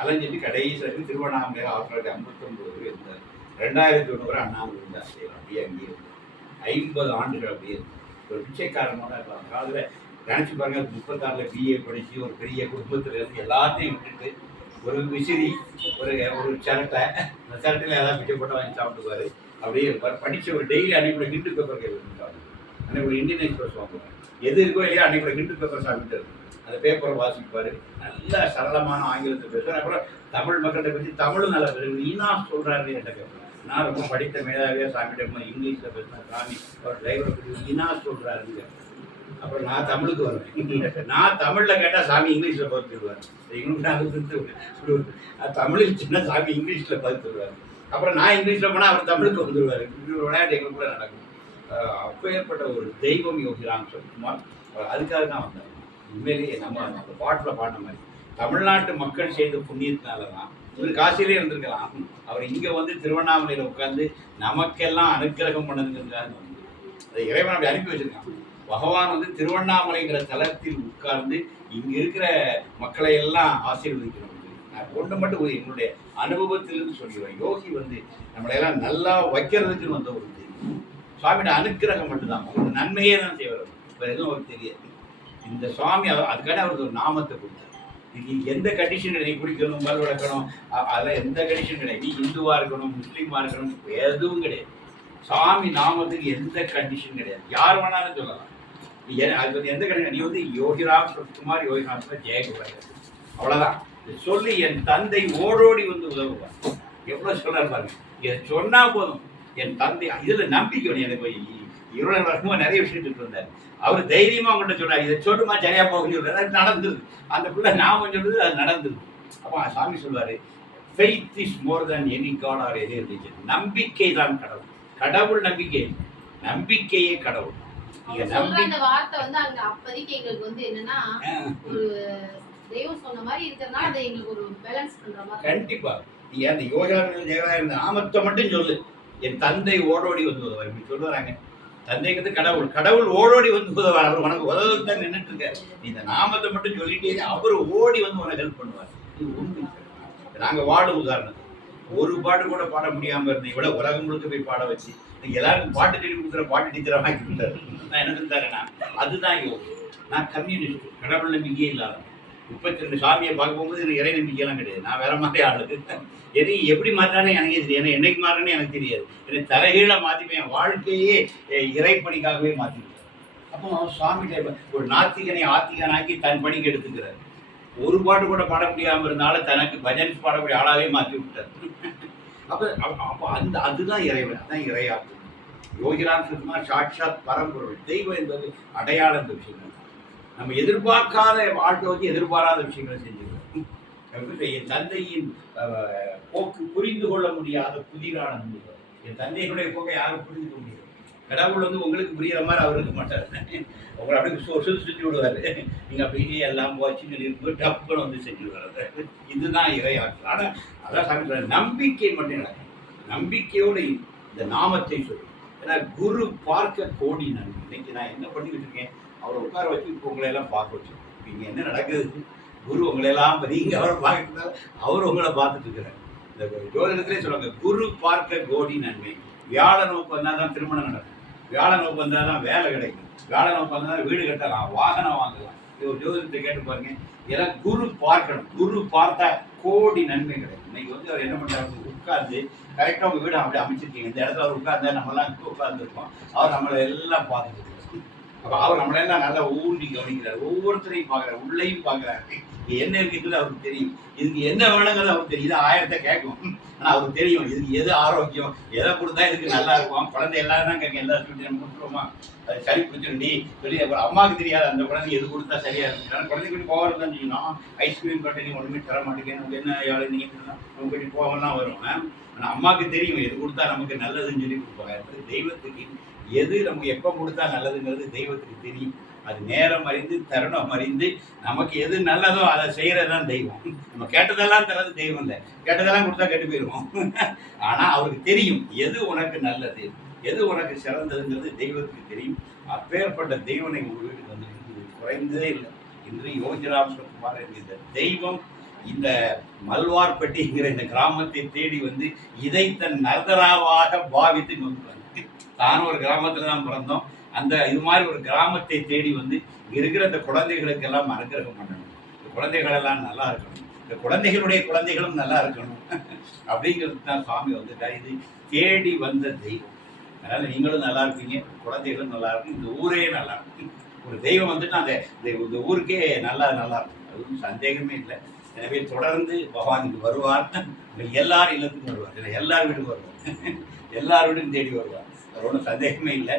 அலைஞ்சிட்டு கடைசியில் திருவண்ணாமலையில் 1959 இருந்தார். 2001 அண்ணாமலை இருந்தார். அப்படியே அங்கேயே இருந்தார். 50 ஆண்டுகள் அப்படியே ஒரு பிச்சைக்காரனோட இருக்கலாம். அதில் நினச்சி பாருங்க, 36ல் பிஏ படித்து ஒரு பெரிய குடும்பத்தில் இருந்து எல்லாத்தையும் விட்டுட்டு ஒரு விசிறி, ஒரு ஒரு சிரட்டை, அந்த சிரட்டையில் ஏதாவது பிச்சை போட்டு வாங்கி சாப்பிட்டுக்குவார். அப்படியே இருப்பார். படித்த ஒரு டெய்லி அன்னைக்கு ஹிண்டு பேப்பர் கேட்பாங்க, அன்னைக்கு ஒரு இந்தியன் எக்ஸ்பிரஸ் வாங்குவார். எது இருக்கோ இல்லையா அன்னைக்கு ஹிண்டு பேப்பர் சாப்பிட்டு அந்த பேப்பரை வாசிப்பார். நல்ல சரளமான ஆங்கிலத்தை பேசுவார். அப்புறம் தமிழ் மக்கள்கிட்ட பற்றி தமிழும் நல்லா பேசுவார். ஈனா சொல்கிறாரு என்கிட்ட கேட்பேன். நான் ரொம்ப படித்த மேதாவியாக சாமிகிட்ட இருக்கும்போது இங்கிலீஷில் பேசினேன். சாமி அவர் டிரைவரை பற்றி ஈனா சொல்கிறாருங்க. அப்புறம் நான் தமிழுக்கு வருவேன். நான் தமிழில் கேட்டால் சாமி இங்கிலீஷில் பதில் சொல்லுவார். தமிழில் சின்ன சாமி இங்கிலீஷில் பதில் சொல்லுவார். அப்புறம் நான் இங்கிலீஷில் போனால் அவர் தமிழுக்கு வந்துடுவார். இப்படி ஒரு விளையாட்டு எங்களுக்குள்ள நடக்கும். அப்போ ஏற்பட்ட ஒரு தெய்வம் யோகிராம் சுகுமார். அதுக்காக தான் வந்தார். உண்மையிலேயே நம்ம அந்த பாட்டில் பாடின மாதிரி தமிழ்நாட்டு மக்கள் செய்த புண்ணியத்தினால தான் இவர் காசிலே இருந்திருக்கலாம். அவர் இங்கே வந்து திருவண்ணாமலையில் உட்காந்து நமக்கெல்லாம் அனுக்கிரகம் பண்ணதுங்கிறதுக்காக வந்து அதை இறைவன் அப்படி அனுப்பி வச்சிருக்கான். பகவான் வந்து திருவண்ணாமலைங்கிற தலத்தில் உட்கார்ந்து இங்கே இருக்கிற மக்களை எல்லாம் ஆசீர்வதிக்கணும். நான் ஒன்று மட்டும் என்னுடைய அனுபவத்திலிருந்து சொல்லிடுவேன். யோகி வந்து நம்மளையெல்லாம் நல்லா வைக்கிறதுக்குன்னு வந்த ஒரு தெய்வம். சுவாமியோட அனுக்கிரகம் மட்டும்தான், ஒரு நன்மையே தான் செய்வார். வேறு எதுவும் அவருக்கு தெரியாது. இந்த சுவாமி அதுக்காக அவருக்கு ஒரு நாமத்தை கொடுத்தார். இது எந்த கண்டிஷன் கிடையாது, நீ குடிக்கணும், பல் வளர்க்கணும், அதெல்லாம் எந்த கண்டிஷன் கிடையாது. நீ இந்துவாக இருக்கணும், முஸ்லீமாக இருக்கணும், எதுவும் கிடையாது. சாமி நாமத்துக்கு எந்த கண்டிஷன் கிடையாது. யார் வேணாலும் சொல்லலாம். நீ அது வந்து எந்த கண்டிஷன், நீ வந்து யோகிராம் சுகுமார், யோகிராம் ஜெயகுமார், அவ்வளோதான் சொல்லி என் தந்தை ஓடோடி வந்து உதவுவார். எவ்வளோ சொல்கிறார் பாருங்க. இதை சொன்னால் போதும். என் தந்தை இதில் நம்பிக்கை வேணும். எனக்கு இருபது வருஷமாக நிறைய விஷயத்துக்கு வந்தார். அவர் தைரியமாக அவங்கள்ட்ட சொன்னார், இதை சொல்லுமா சரியா போகுன்னு சொல்றாரு. அது நடந்தது. அந்த பிள்ளை நாம சொல்றது அது நடந்தது. அப்போ சாமி சொல்வார், faith is more than any god or any religion. நம்பிக்கை தான் கடவுள். கடவுள் நம்பிக்கை, நம்பிக்கையே கடவுள். அந்த வார்த்தை வந்து அங்க அப்போதைக்கு எங்களுக்கு வந்து என்னன்னா ஒரு தெய்வம் சொன்ன மாதிரி இருக்கிறதுனால அதை எங்களுக்கு ஒரு பேலன்ஸ் பண்ற மாதிரி. கண்டிப்பா நீ அந்த யோகா இருந்த நாமத்தை மட்டும் சொல்லு. என் தந்தை ஓடோடி வந்து உதவார். இப்படி சொல்லுறாங்க. தந்தைங்கிறது கடவுள். கடவுள் ஓடோடி வந்து உதவார். அவர் உனக்கு உதவுக்கு தான் நின்றுட்டு இருக்காரு. நீ இந்த நாமத்தை மட்டும் சொல்லிட்டே அவர் ஓடி வந்து உனக்கு ஹெல்ப் பண்ணுவார். இது உண்மை. நாங்கள் வாடும் உதாரணம். ஒரு பாட்டு கூட பாட முடியாமல் இருந்தேன். இவ்வளோ உலகம் முழுக்க போய் பாட வச்சு நீங்கள் எல்லாருக்கும் பாட்டு சொல்லி கொடுக்குற பாட்டு டீச்சராக வாங்கி கொடுத்தாரு. நான் எனக்கு இருந்தாருண்ணா அதுதான் யோகி. நான் கம்யூனிஸ்ட், கடவுள் நம்பிக்கையே இல்லாத 32 சாமியை பார்க்க போகும்போது எனக்கு இறை நம்பிக்கையெல்லாம் கிடையாது. நான் வேற மாதிரி ஆளு. எதை எப்படி மாற்றானே எனக்கே தெரியாது. ஏன்னா என்னைக்கு மாறனே எனக்கு தெரியாது. எனக்கு தலைகீழ மாற்றிப்பேன். என் வாழ்க்கையே இறைப்பணிக்காகவே மாற்றிடுவேன். அப்போ சுவாமி ஒரு நாத்திகனை ஆத்திகனாக்கி தன் பணிக்கு எடுத்துக்கிறார். ஒரு பாட்டு கூட பாட முடியாமல் இருந்தாலும் தனக்கு பஜன்ஸ் பாடக்கூடிய ஆளாகவே மாற்றி விட்டார். அப்போ அதுதான் இறைவன், அதுதான் இறையாக்கும். யோகிராம் சுகுமார் சாட்சாத் பரம்பொருள். தெய்வம் என்பது அடையாளம். இந்த விஷயம் நம்ம எதிர்பார்க்காத வாழ்க்கை வச்சு எதிர்பாராத விஷயங்களை செஞ்சிருக்கோம். என் தந்தையின் போக்கு புரிந்து கொள்ள முடியாத புதிரான நம்பிக்கை. என் தந்தையினுடைய போக்கை யாரும் புரிஞ்சுக்க முடியாது. கடவுள் வந்து உங்களுக்கு புரியுற மாதிரி அவர் இருக்க மாட்டார். உங்களை அப்படி செஞ்சு விடுவார். நீங்கள் அப்படியே எல்லாம் போச்சு சொல்லி டப்புன்னு வந்து செஞ்சு விடுவார். இதுதான் இறையாற்றல். ஆனால் அதான் சாமி நம்பிக்கை மட்டும் நடக்கும். நம்பிக்கையோடு இந்த நாமத்தை சொல்லி. ஏன்னா குரு பார்க்க கோடி நன்றி. இன்னைக்கு நான் என்ன பண்ணிக்கிட்டு இருக்கேன், அவரை உட்கார வச்சு இப்போ உங்களையெல்லாம் பார்க்க வச்சு. இப்போ இங்கே என்ன நடக்குது, குரு உங்களையெல்லாம் நீங்கள் அவரை பார்க்கறதால அவர் உங்களை பார்த்துட்டு இருக்கிறார். இந்த ஜோதிடத்திலே சொல்லுவாங்க, குரு பார்க்க கோடி நன்மை. வியாழ நோக்கு வந்தால் தான் திருமணம் நடக்கும். வியாழ நோக்கு வந்தால் தான் வேலை கிடைக்கும். வியாழ நோக்கு வந்தால் தான் வீடு கட்டலாம், வாகனம் வாங்கலாம். இது ஒரு ஜோதிடத்தை கேட்டு பாருங்க. ஏன்னா குரு பார்க்கணும். குரு பார்த்தா கோடி நன்மை கிடைக்கும். இன்னைக்கு வந்து அவர் என்ன பண்ணுறாரு, உட்கார்ந்து கரெக்டாக உங்கள் வீடு அப்படி அமைச்சிருக்கீங்க. இந்த இடத்துல அவர் உட்கார்ந்தா நம்மளாம் உட்கார்ந்துருப்போம். அவர் நம்மளை எல்லாம் பார்த்துட்டு. அப்போ அவர் நம்மளெல்லாம் நல்லா ஊண்டி கவனிக்கிறார். ஒவ்வொருத்தரையும் பார்க்குறாரு, உள்ளேயும் பார்க்குறாரு. என்ன இருக்குங்கிறது அவருக்கு தெரியும். இதுக்கு என்ன வேணுங்கிறது அவருக்கு தெரியும். இது 1000 கேட்கும். ஆனால் அவருக்கு தெரியும் இதுக்கு எது ஆரோக்கியம், எதை கொடுத்தா இதுக்கு நல்லா இருக்கும். குழந்தை எல்லாரும் தான் கேட்கும். எல்லா சொல்லி நம்ம கொடுத்துருவோமா, அது சளி பிடிச்சிருந்தி சொல்லி. அப்புறம் அம்மாவுக்கு தெரியாது அந்த குழந்தை எது கொடுத்தா சரியாக இருக்கும். ஆனால் குழந்தைக்கு போகிறது தான் செய்யணும். ஐஸ்கிரீம் கட்டு நீ ஒன்றுமே தர மாட்டேங்க, நமக்கு என்ன எவ்வளோ நீங்கள் நமக்கு போகலாம் வரும். ஆனால் அம்மாவுக்கு தெரியும் எது கொடுத்தா நமக்கு நல்லதுன்னு சொல்லி கொடுப்பாங்க. தெய்வத்துக்கு எது நமக்கு எப்போ கொடுத்தா நல்லதுங்கிறது தெய்வத்துக்கு தெரியும். அது நேரம் அறிந்து தருணம் அறிந்து நமக்கு எது நல்லதோ அதை செய்கிறது தான் தெய்வம். நம்ம கேட்டதெல்லாம் தரது தெய்வம் இல்லை. கேட்டதெல்லாம் கொடுத்தா கெட்டு போயிடுவோம். ஆனால் அவருக்கு தெரியும் எது உனக்கு நல்லது, எது உனக்கு சிறந்ததுங்கிறது தெய்வத்துக்கு தெரியும். அப்பேற்பட்ட தெய்வனை உங்கள் வீட்டுக்கு வந்து குறைந்ததே இல்லை. இன்று யோகிராம் சுகுமார் என்கிற தெய்வம் இந்த மல்வார்பட்டிங்கிற இந்த கிராமத்தை தேடி வந்து இதை தன் நர்தராவாக பாவித்து கொண்டு தானும் ஒரு கிராமத்தில் தான் பிறந்தோம். அந்த இது மாதிரி ஒரு கிராமத்தை தேடி வந்து இருக்கிற அந்த குழந்தைகளுக்கெல்லாம் அனுகிரகம் பண்ணணும். இந்த குழந்தைகள் எல்லாம் நல்லா இருக்கணும், இந்த குழந்தைகளுடைய குழந்தைகளும் நல்லா இருக்கணும் அப்படிங்கிறது தான் சுவாமி வந்துட்டார். இது தேடி வந்த தெய்வம். அதனால நீங்களும் நல்லா இருப்பீங்க, குழந்தைகளும் நல்லா இருக்கும், இந்த ஊரே நல்லா இருக்கும். ஒரு தெய்வம் வந்துட்டு அந்த இந்த ஊருக்கே நல்லா இருக்கும், அதுவும் சந்தேகமே இல்லை. எனவே தொடர்ந்து பகவான் இங்கு வருவார், எல்லார் இல்லத்துக்கும் வருவார், எல்லார் வீட்டுக்கும் வருவார், எல்லார் வீடும் தேடி வருவார். அது ஒன்றும் சந்தேகமே இல்லை.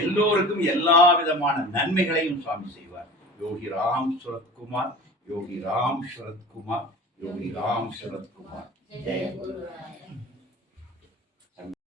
எல்லோருக்கும் எல்லா விதமான நன்மைகளையும் சுவாமி செய்வார். யோகி ராம் சுரத்குமார், யோகி ராம் சுரத்குமார், யோகி ராம் சுரத்குமார். ஜெய குரு.